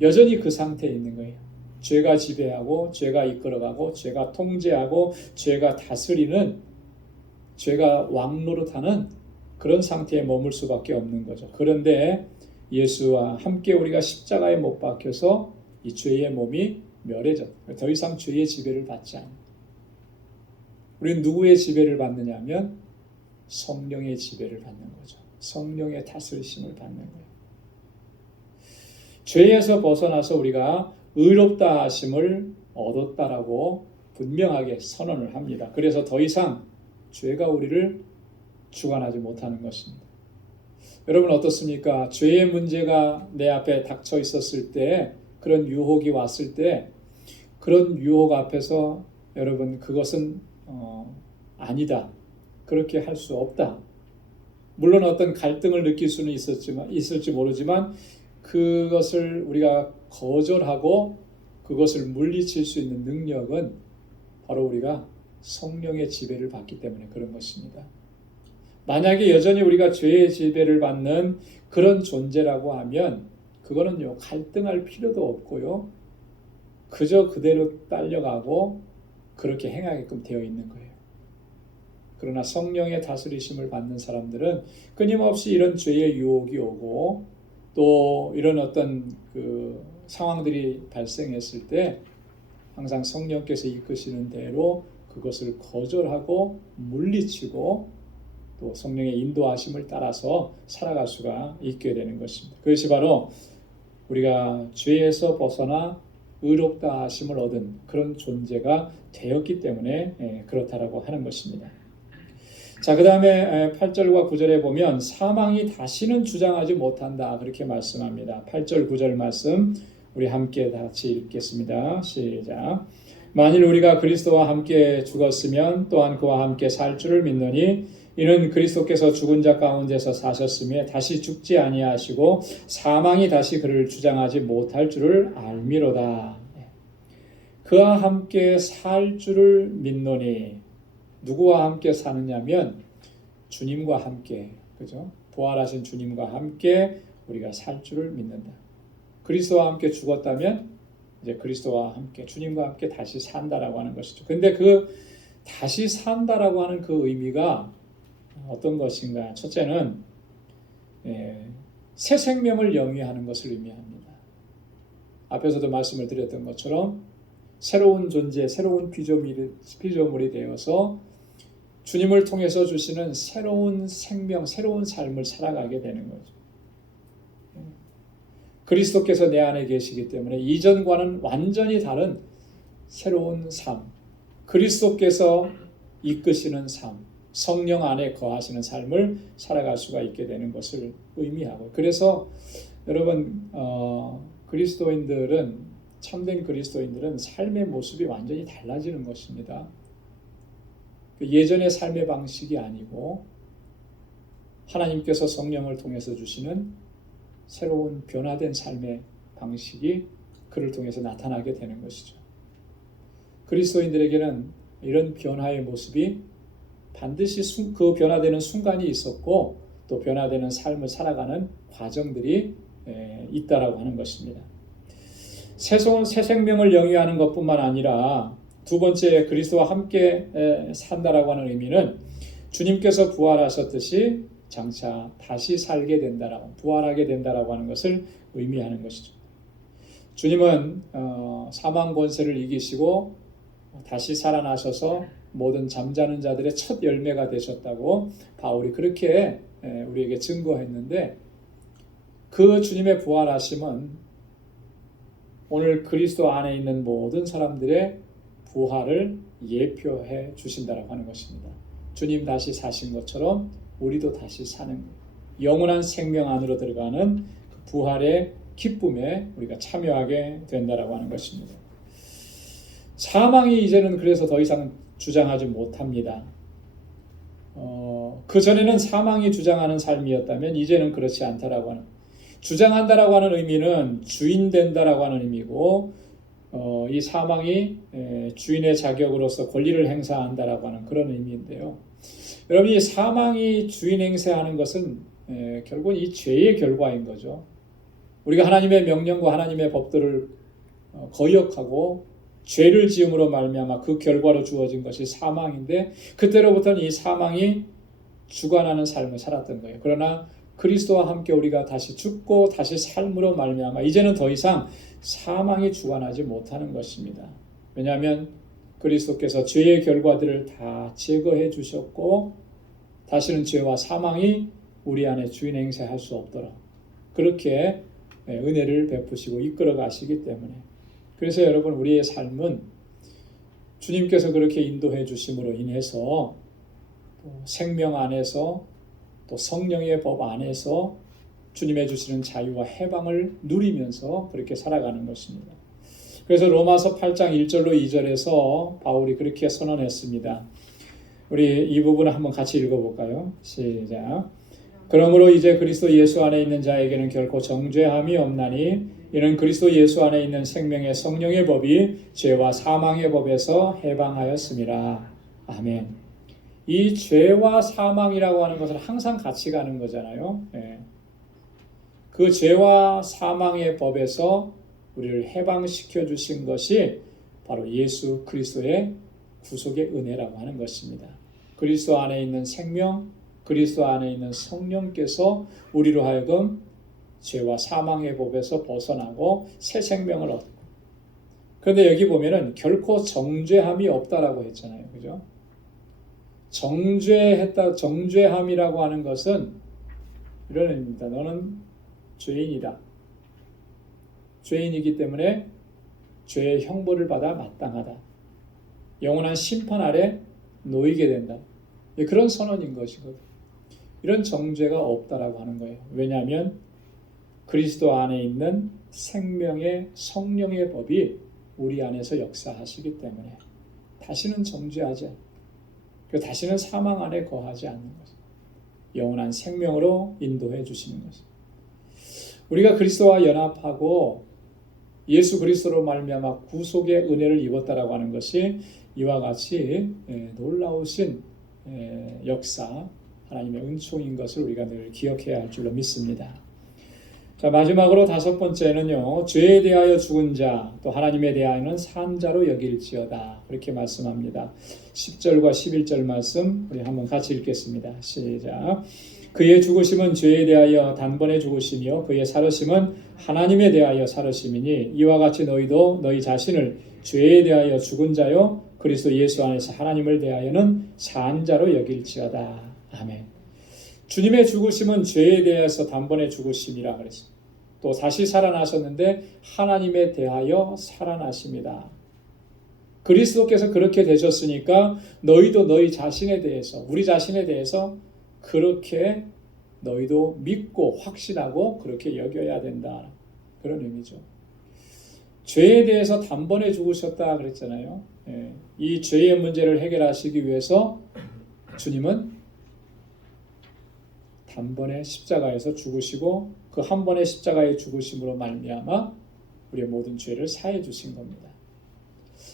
여전히 그 상태에 있는 거예요. 죄가 지배하고 죄가 이끌어가고 죄가 통제하고 죄가 다스리는, 죄가 왕노릇하는 그런 상태에 머물 수밖에 없는 거죠. 그런데 예수와 함께 우리가 십자가에 못 박혀서 이 죄의 몸이 멸해졌다. 더 이상 죄의 지배를 받지 않는다. 우리는 누구의 지배를 받느냐 하면 성령의 지배를 받는 거죠. 성령의 다스리심을 받는 거예요. 죄에서 벗어나서 우리가 의롭다 하심을 얻었다라고 분명하게 선언을 합니다. 그래서 더 이상 죄가 우리를 주관하지 못하는 것입니다. 여러분 어떻습니까? 죄의 문제가 내 앞에 닥쳐 있었을 때, 그런 유혹이 왔을 때, 그런 유혹 앞에서 여러분 그것은 아니다, 그렇게 할 수 없다. 물론 어떤 갈등을 느낄 수는 있을지 모르지만 그것을 우리가 거절하고 그것을 물리칠 수 있는 능력은 바로 우리가 성령의 지배를 받기 때문에 그런 것입니다. 만약에 여전히 우리가 죄의 지배를 받는 그런 존재라고 하면 그거는요, 갈등할 필요도 없고요, 그저 그대로 딸려가고 그렇게 행하게끔 되어 있는 거예요. 그러나 성령의 다스리심을 받는 사람들은 끊임없이 이런 죄의 유혹이 오고 또 이런 어떤 그 상황들이 발생했을 때 항상 성령께서 이끄시는 대로 그것을 거절하고 물리치고 또 성령의 인도하심을 따라서 살아갈 수가 있게 되는 것입니다. 그것이 바로 우리가 죄에서 벗어나 의롭다 하심을 얻은 그런 존재가 되었기 때문에 그렇다라고 하는 것입니다. 자, 그 다음에 8절과 9절에 보면 사망이 다시는 주장하지 못한다, 그렇게 말씀합니다. 8절 9절 말씀 우리 함께 다 같이 읽겠습니다. 시작. 만일 우리가 그리스도와 함께 죽었으면 또한 그와 함께 살 줄을 믿노니 이는 그리스도께서 죽은 자 가운데서 사셨으며 다시 죽지 아니하시고 사망이 다시 그를 주장하지 못할 줄을 알미로다. 그와 함께 살 줄을 믿노니, 누구와 함께 사느냐면 주님과 함께, 그죠? 부활하신 주님과 함께 우리가 살 줄을 믿는다. 그리스도와 함께 죽었다면 이제 그리스도와 함께 주님과 함께 다시 산다라고 하는 것이죠. 근데 그 다시 산다라고 하는 그 의미가 어떤 것인가? 첫째는 새 생명을 영위하는 것을 의미합니다. 앞에서도 말씀을 드렸던 것처럼 새로운 존재, 새로운 피조물이 되어서 주님을 통해서 주시는 새로운 생명, 새로운 삶을 살아가게 되는 거죠. 그리스도께서 내 안에 계시기 때문에 이전과는 완전히 다른 새로운 삶, 그리스도께서 이끄시는 삶, 성령 안에 거하시는 삶을 살아갈 수가 있게 되는 것을 의미하고, 그래서 여러분 그리스도인들은, 참된 그리스도인들은 삶의 모습이 완전히 달라지는 것입니다. 예전의 삶의 방식이 아니고 하나님께서 성령을 통해서 주시는 새로운 변화된 삶의 방식이 그를 통해서 나타나게 되는 것이죠. 그리스도인들에게는 이런 변화의 모습이 반드시 그 변화되는 순간이 있었고 또 변화되는 삶을 살아가는 과정들이 있다라고 하는 것입니다. 새 생명을 영위하는 것뿐만 아니라 두 번째, 그리스도와 함께 산다라고 하는 의미는 주님께서 부활하셨듯이 장차 다시 살게 된다라고, 부활하게 된다라고 하는 것을 의미하는 것이죠. 주님은 사망 권세를 이기시고 다시 살아나셔서 모든 잠자는 자들의 첫 열매가 되셨다고 바울이 그렇게 우리에게 증거했는데, 그 주님의 부활하심은 오늘 그리스도 안에 있는 모든 사람들의 부활을 예표해 주신다라고 하는 것입니다. 주님 다시 사신 것처럼 우리도 다시 사는, 영원한 생명 안으로 들어가는 그 부활의 기쁨에 우리가 참여하게 된다라고 하는 것입니다. 사망이 이제는 그래서 더 이상 주장하지 못합니다. 그 전에는 사망이 주장하는 삶이었다면 이제는 그렇지 않다라고 하는, 주장한다라고 하는 의미는 주인 된다라고 하는 의미고, 이 사망이 주인의 자격으로서 권리를 행사한다라고 하는 그런 의미인데요. 여러분, 이 사망이 주인 행세하는 것은 결국은 이 죄의 결과인 거죠. 우리가 하나님의 명령과 하나님의 법들을 거역하고 죄를 지음으로 말미암아 그 결과로 주어진 것이 사망인데, 그때로부터는 이 사망이 주관하는 삶을 살았던 거예요. 그러나 그리스도와 함께 우리가 다시 죽고 다시 삶으로 말미암아 이제는 더 이상 사망이 주관하지 못하는 것입니다. 왜냐하면 그리스도께서 죄의 결과들을 다 제거해 주셨고 다시는 죄와 사망이 우리 안에 주인 행세할 수 없도록 그렇게 은혜를 베푸시고 이끌어 가시기 때문에, 그래서 여러분, 우리의 삶은 주님께서 그렇게 인도해 주심으로 인해서 생명 안에서 또 성령의 법 안에서 주님의 주시는 자유와 해방을 누리면서 그렇게 살아가는 것입니다. 그래서 로마서 8장 1절로 2절에서 바울이 그렇게 선언했습니다. 우리 이 부분을 한번 같이 읽어볼까요? 시작. 그러므로 이제 그리스도 예수 안에 있는 자에게는 결코 정죄함이 없나니 이는 그리스도 예수 안에 있는 생명의 성령의 법이 죄와 사망의 법에서 해방하였습니다. 아멘. 이 죄와 사망이라고 하는 것은 항상 같이 가는 거잖아요. 그 죄와 사망의 법에서 우리를 해방시켜 주신 것이 바로 예수 그리스도의 구속의 은혜라고 하는 것입니다. 그리스도 안에 있는 생명, 그리스도 안에 있는 성령께서 우리로 하여금 죄와 사망의 법에서 벗어나고 새 생명을 얻고, 그런데 여기 보면은 결코 정죄함이 없다라고 했잖아요. 그죠? 정죄함이라고 하는 것은 이런 의미입니다. 너는 죄인이다. 죄인이기 때문에 죄의 형벌을 받아 마땅하다. 영원한 심판 아래 놓이게 된다. 그런 선언인 것이거든요. 이런 정죄가 없다라고 하는 거예요. 왜냐하면 그리스도 안에 있는 생명의 성령의 법이 우리 안에서 역사하시기 때문에 다시는 정죄하지 않고 다시는 사망 안에 거하지 않는 것입니다. 영원한 생명으로 인도해 주시는 것입니다. 우리가 그리스도와 연합하고 예수 그리스도로 말미암아 구속의 은혜를 입었다라고 하는 것이 이와 같이 놀라우신 역사, 하나님의 은총인 것을 우리가 늘 기억해야 할 줄로 믿습니다. 자, 마지막으로 다섯 번째는요, 죄에 대하여 죽은 자, 또 하나님에 대하여는 산 자로 여길지어다. 그렇게 말씀합니다. 10절과 11절 말씀 우리 한번 같이 읽겠습니다. 시작. 그의 죽으심은 죄에 대하여 단번에 죽으심이요 그의 살으심은 하나님에 대하여 살으심이니 이와 같이 너희도 너희 자신을 죄에 대하여 죽은 자요 그리스도 예수 안에서 하나님을 대하여는 산 자로 여길지어다. 아멘. 주님의 죽으심은 죄에 대해서 단번에 죽으심이라 그랬습니다. 또 다시 살아나셨는데 하나님에 대하여 살아나십니다. 그리스도께서 그렇게 되셨으니까 너희도 너희 자신에 대해서 우리 자신에 대해서 그렇게 너희도 믿고 확신하고 그렇게 여겨야 된다. 그런 의미죠. 죄에 대해서 단번에 죽으셨다 그랬잖아요. 이 죄의 문제를 해결하시기 위해서 주님은 단번에 십자가에서 죽으시고 그 한 번의 십자가의 죽으심으로 말미암아 우리의 모든 죄를 사해 주신 겁니다.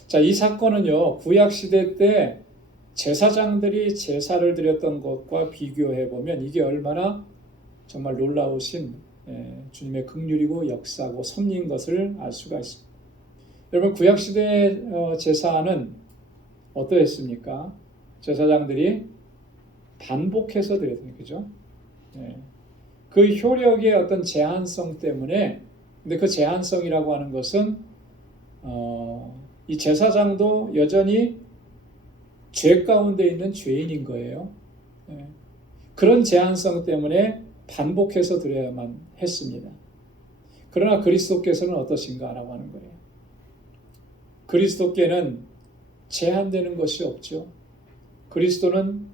자, 이 사건은요 구약 시대 때 제사장들이 제사를 드렸던 것과 비교해 보면 이게 얼마나 정말 놀라우신 주님의 긍휼이고 역사고 섭리인 것을 알 수가 있습니다. 여러분 구약 시대 제사는 어떠했습니까? 제사장들이 반복해서 드렸던 거죠. 그 효력의 어떤 제한성 때문에 근데 그 제한성이라고 하는 것은 이 제사장도 여전히 죄 가운데 있는 죄인인 거예요. 그런 제한성 때문에 반복해서 드려야만 했습니다. 그러나 그리스도께서는 어떠신가라고 하는 거예요. 그리스도께는 제한되는 것이 없죠. 그리스도는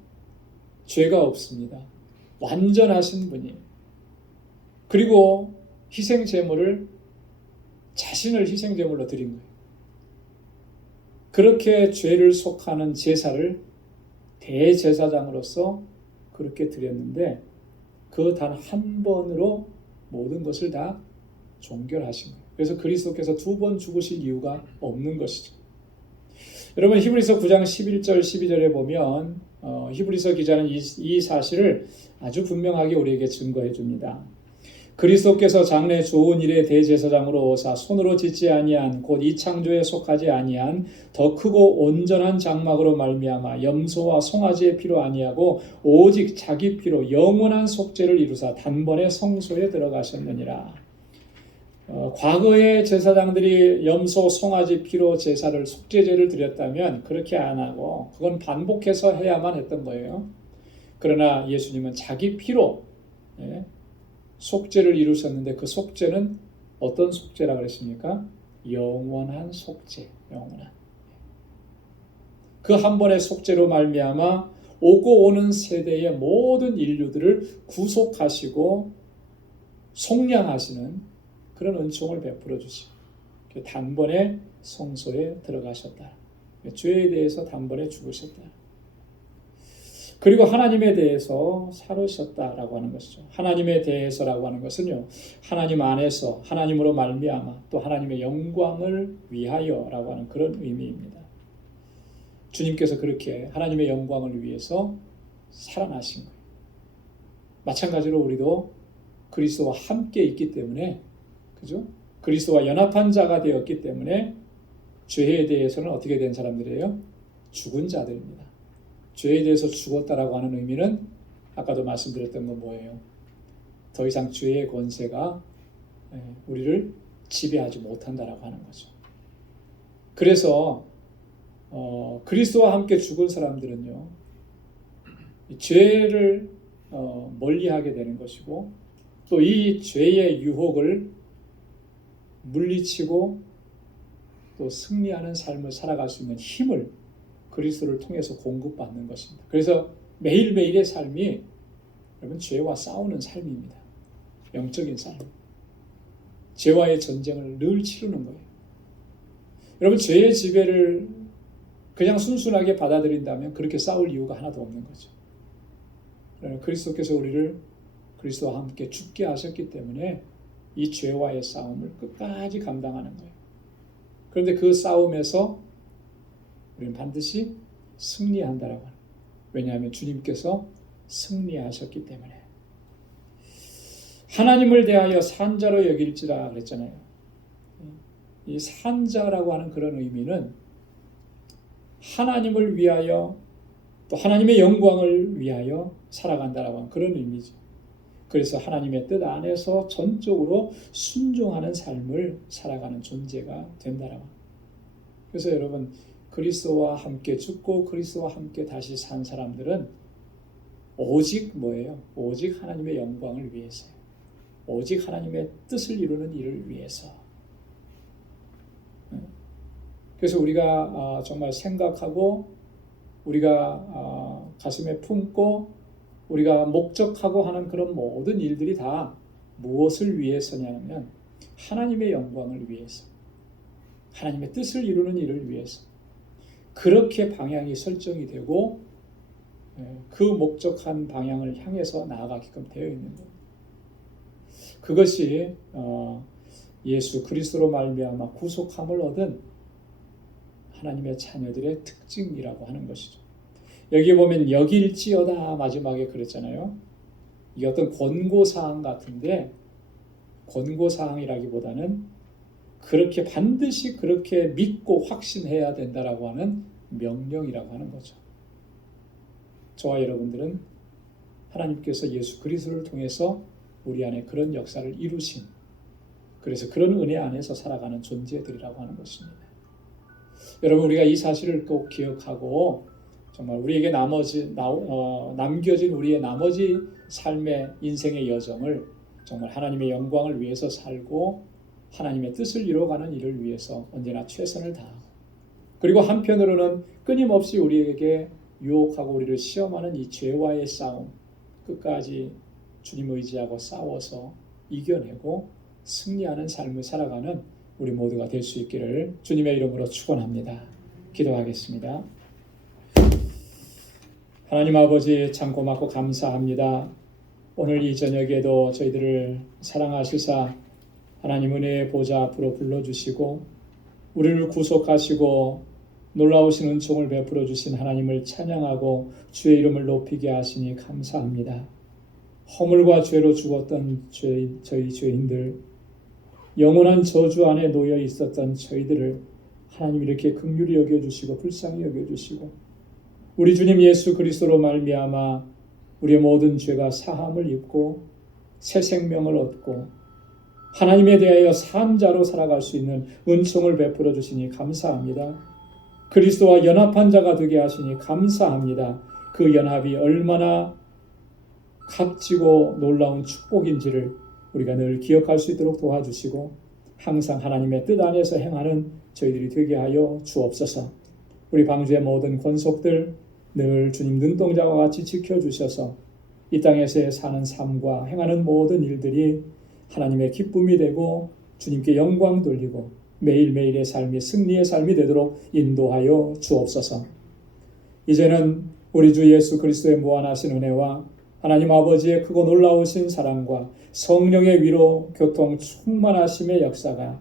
죄가 없습니다. 완전하신 분이에요. 그리고 희생제물을 자신을 희생제물로 드린 거예요. 그렇게 죄를 속하는 제사를 대제사장으로서 그렇게 드렸는데 그 단 한 번으로 모든 것을 다 종결하신 거예요. 그래서 그리스도께서 두 번 죽으실 이유가 없는 것이죠. 여러분 히브리서 9장 11절 12절에 보면 히브리서 기자는 이 사실을 아주 분명하게 우리에게 증거해 줍니다. 그리스도께서 장래 좋은 일의 대제사장으로 오사 손으로 짓지 아니한 곧 이 창조에 속하지 아니한 더 크고 온전한 장막으로 말미암아 염소와 송아지의 피로 아니하고 오직 자기 피로 영원한 속죄를 이루사 단번에 성소에 들어가셨느니라. 과거의 제사장들이 염소, 송아지 피로 제사를 속죄제를 드렸다면 그렇게 안 하고 그건 반복해서 해야만 했던 거예요. 그러나 예수님은 자기 피로 속죄를 이루셨는데 그 속죄는 어떤 속죄라고 그랬습니까? 영원한 속죄, 영원한. 그 한 번의 속죄로 말미암아 오고 오는 세대의 모든 인류들을 구속하시고 속량하시는 그런 은총을 베풀어 주시고 단번에 성소에 들어가셨다. 죄에 대해서 단번에 죽으셨다. 그리고 하나님에 대해서 살으셨다라고 하는 것이죠. 하나님에 대해서라고 하는 것은요. 하나님 안에서 하나님으로 말미암아 또 하나님의 영광을 위하여라고 하는 그런 의미입니다. 주님께서 그렇게 하나님의 영광을 위해서 살아나신 거예요. 마찬가지로 우리도 그리스도와 함께 있기 때문에 그죠? 그리스도와 연합한 자가 되었기 때문에 죄에 대해서는 어떻게 된 사람들이에요? 죽은 자들입니다. 죄에 대해서 죽었다라고 하는 의미는 아까도 말씀드렸던 건 뭐예요? 더 이상 죄의 권세가 우리를 지배하지 못한다라고 하는 거죠. 그래서 그리스도와 함께 죽은 사람들은요, 죄를 멀리하게 되는 것이고 또 이 죄의 유혹을 물리치고 또 승리하는 삶을 살아갈 수 있는 힘을 그리스도를 통해서 공급받는 것입니다. 그래서 매일매일의 삶이 여러분 죄와 싸우는 삶입니다. 영적인 삶. 죄와의 전쟁을 늘 치르는 거예요. 여러분 죄의 지배를 그냥 순순하게 받아들인다면 그렇게 싸울 이유가 하나도 없는 거죠. 그리스도께서 우리를 그리스도와 함께 죽게 하셨기 때문에 이 죄와의 싸움을 끝까지 감당하는 거예요. 그런데 그 싸움에서 우리는 반드시 승리한다라고 합니다. 왜냐하면 주님께서 승리하셨기 때문에. 하나님을 대하여 산자로 여길지라 그랬잖아요. 이 산자라고 하는 그런 의미는 하나님을 위하여 또 하나님의 영광을 위하여 살아간다라고 하는 그런 의미죠. 그래서 하나님의 뜻 안에서 전적으로 순종하는 삶을 살아가는 존재가 된다라고. 그래서 여러분, 그리스도와 함께 죽고 그리스도와 함께 다시 산 사람들은 오직 뭐예요? 오직 하나님의 영광을 위해서요. 오직 하나님의 뜻을 이루는 일을 위해서. 그래서 우리가 정말 생각하고 우리가 가슴에 품고 우리가 목적하고 하는 그런 모든 일들이 다 무엇을 위해서냐면 하나님의 영광을 위해서, 하나님의 뜻을 이루는 일을 위해서. 그렇게 방향이 설정이 되고 그 목적한 방향을 향해서 나아가게끔 되어 있는 겁니다. 그것이 예수 그리스도로 말미암아 구속함을 얻은 하나님의 자녀들의 특징이라고 하는 것이죠. 여기 보면 여길지어다 마지막에 그랬잖아요. 이게 어떤 권고사항 같은데, 권고사항이라기보다는 그렇게 반드시 그렇게 믿고 확신해야 된다라고 하는 명령이라고 하는 거죠. 저와 여러분들은 하나님께서 예수 그리스도를 통해서 우리 안에 그런 역사를 이루신, 그래서 그런 은혜 안에서 살아가는 존재들이라고 하는 것입니다. 여러분, 우리가 이 사실을 꼭 기억하고 정말 우리에게 남겨진 우리의 나머지 삶의 인생의 여정을 정말 하나님의 영광을 위해서 살고 하나님의 뜻을 이루어가는 일을 위해서 언제나 최선을 다하고, 그리고 한편으로는 끊임없이 우리에게 유혹하고 우리를 시험하는 이 죄와의 싸움, 끝까지 주님 의지하고 싸워서 이겨내고 승리하는 삶을 살아가는 우리 모두가 될 수 있기를 주님의 이름으로 축원합니다. 기도하겠습니다. 하나님 아버지, 참 고맙고 감사합니다. 오늘 이 저녁에도 저희들을 사랑하시사 하나님 은혜의 보좌 앞으로 불러주시고 우리를 구속하시고 놀라우신 은총을 베풀어 주신 하나님을 찬양하고 주의 이름을 높이게 하시니 감사합니다. 허물과 죄로 죽었던 저희 죄인들, 영원한 저주 안에 놓여 있었던 저희들을 하나님 이렇게 긍휼히 여겨주시고 불쌍히 여겨주시고 우리 주님 예수 그리스도로 말미암아 우리의 모든 죄가 사함을 입고 새 생명을 얻고 하나님에 대하여 산자로 살아갈 수 있는 은총을 베풀어 주시니 감사합니다. 그리스도와 연합한 자가 되게 하시니 감사합니다. 그 연합이 얼마나 값지고 놀라운 축복인지를 우리가 늘 기억할 수 있도록 도와주시고 항상 하나님의 뜻 안에서 행하는 저희들이 되게 하여 주옵소서. 우리 방주의 모든 권속들 늘 주님 눈동자와 같이 지켜주셔서 이 땅에서 사는 삶과 행하는 모든 일들이 하나님의 기쁨이 되고 주님께 영광 돌리고 매일매일의 삶이 승리의 삶이 되도록 인도하여 주옵소서. 이제는 우리 주 예수 그리스도의 무한하신 은혜와 하나님 아버지의 크고 놀라우신 사랑과 성령의 위로 교통 충만하심의 역사가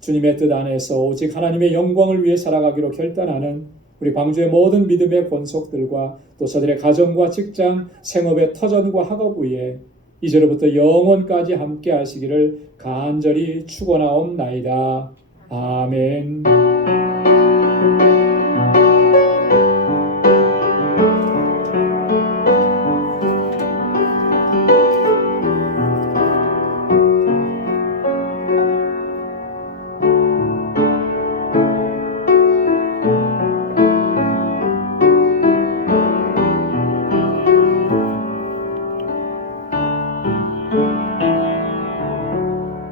주님의 뜻 안에서 오직 하나님의 영광을 위해 살아가기로 결단하는 우리 방주의 모든 믿음의 권속들과 또 저들의 가정과 직장, 생업의 터전과 학업 위에 이제로부터 영원까지 함께 하시기를 간절히 축원하옵나이다. 아멘.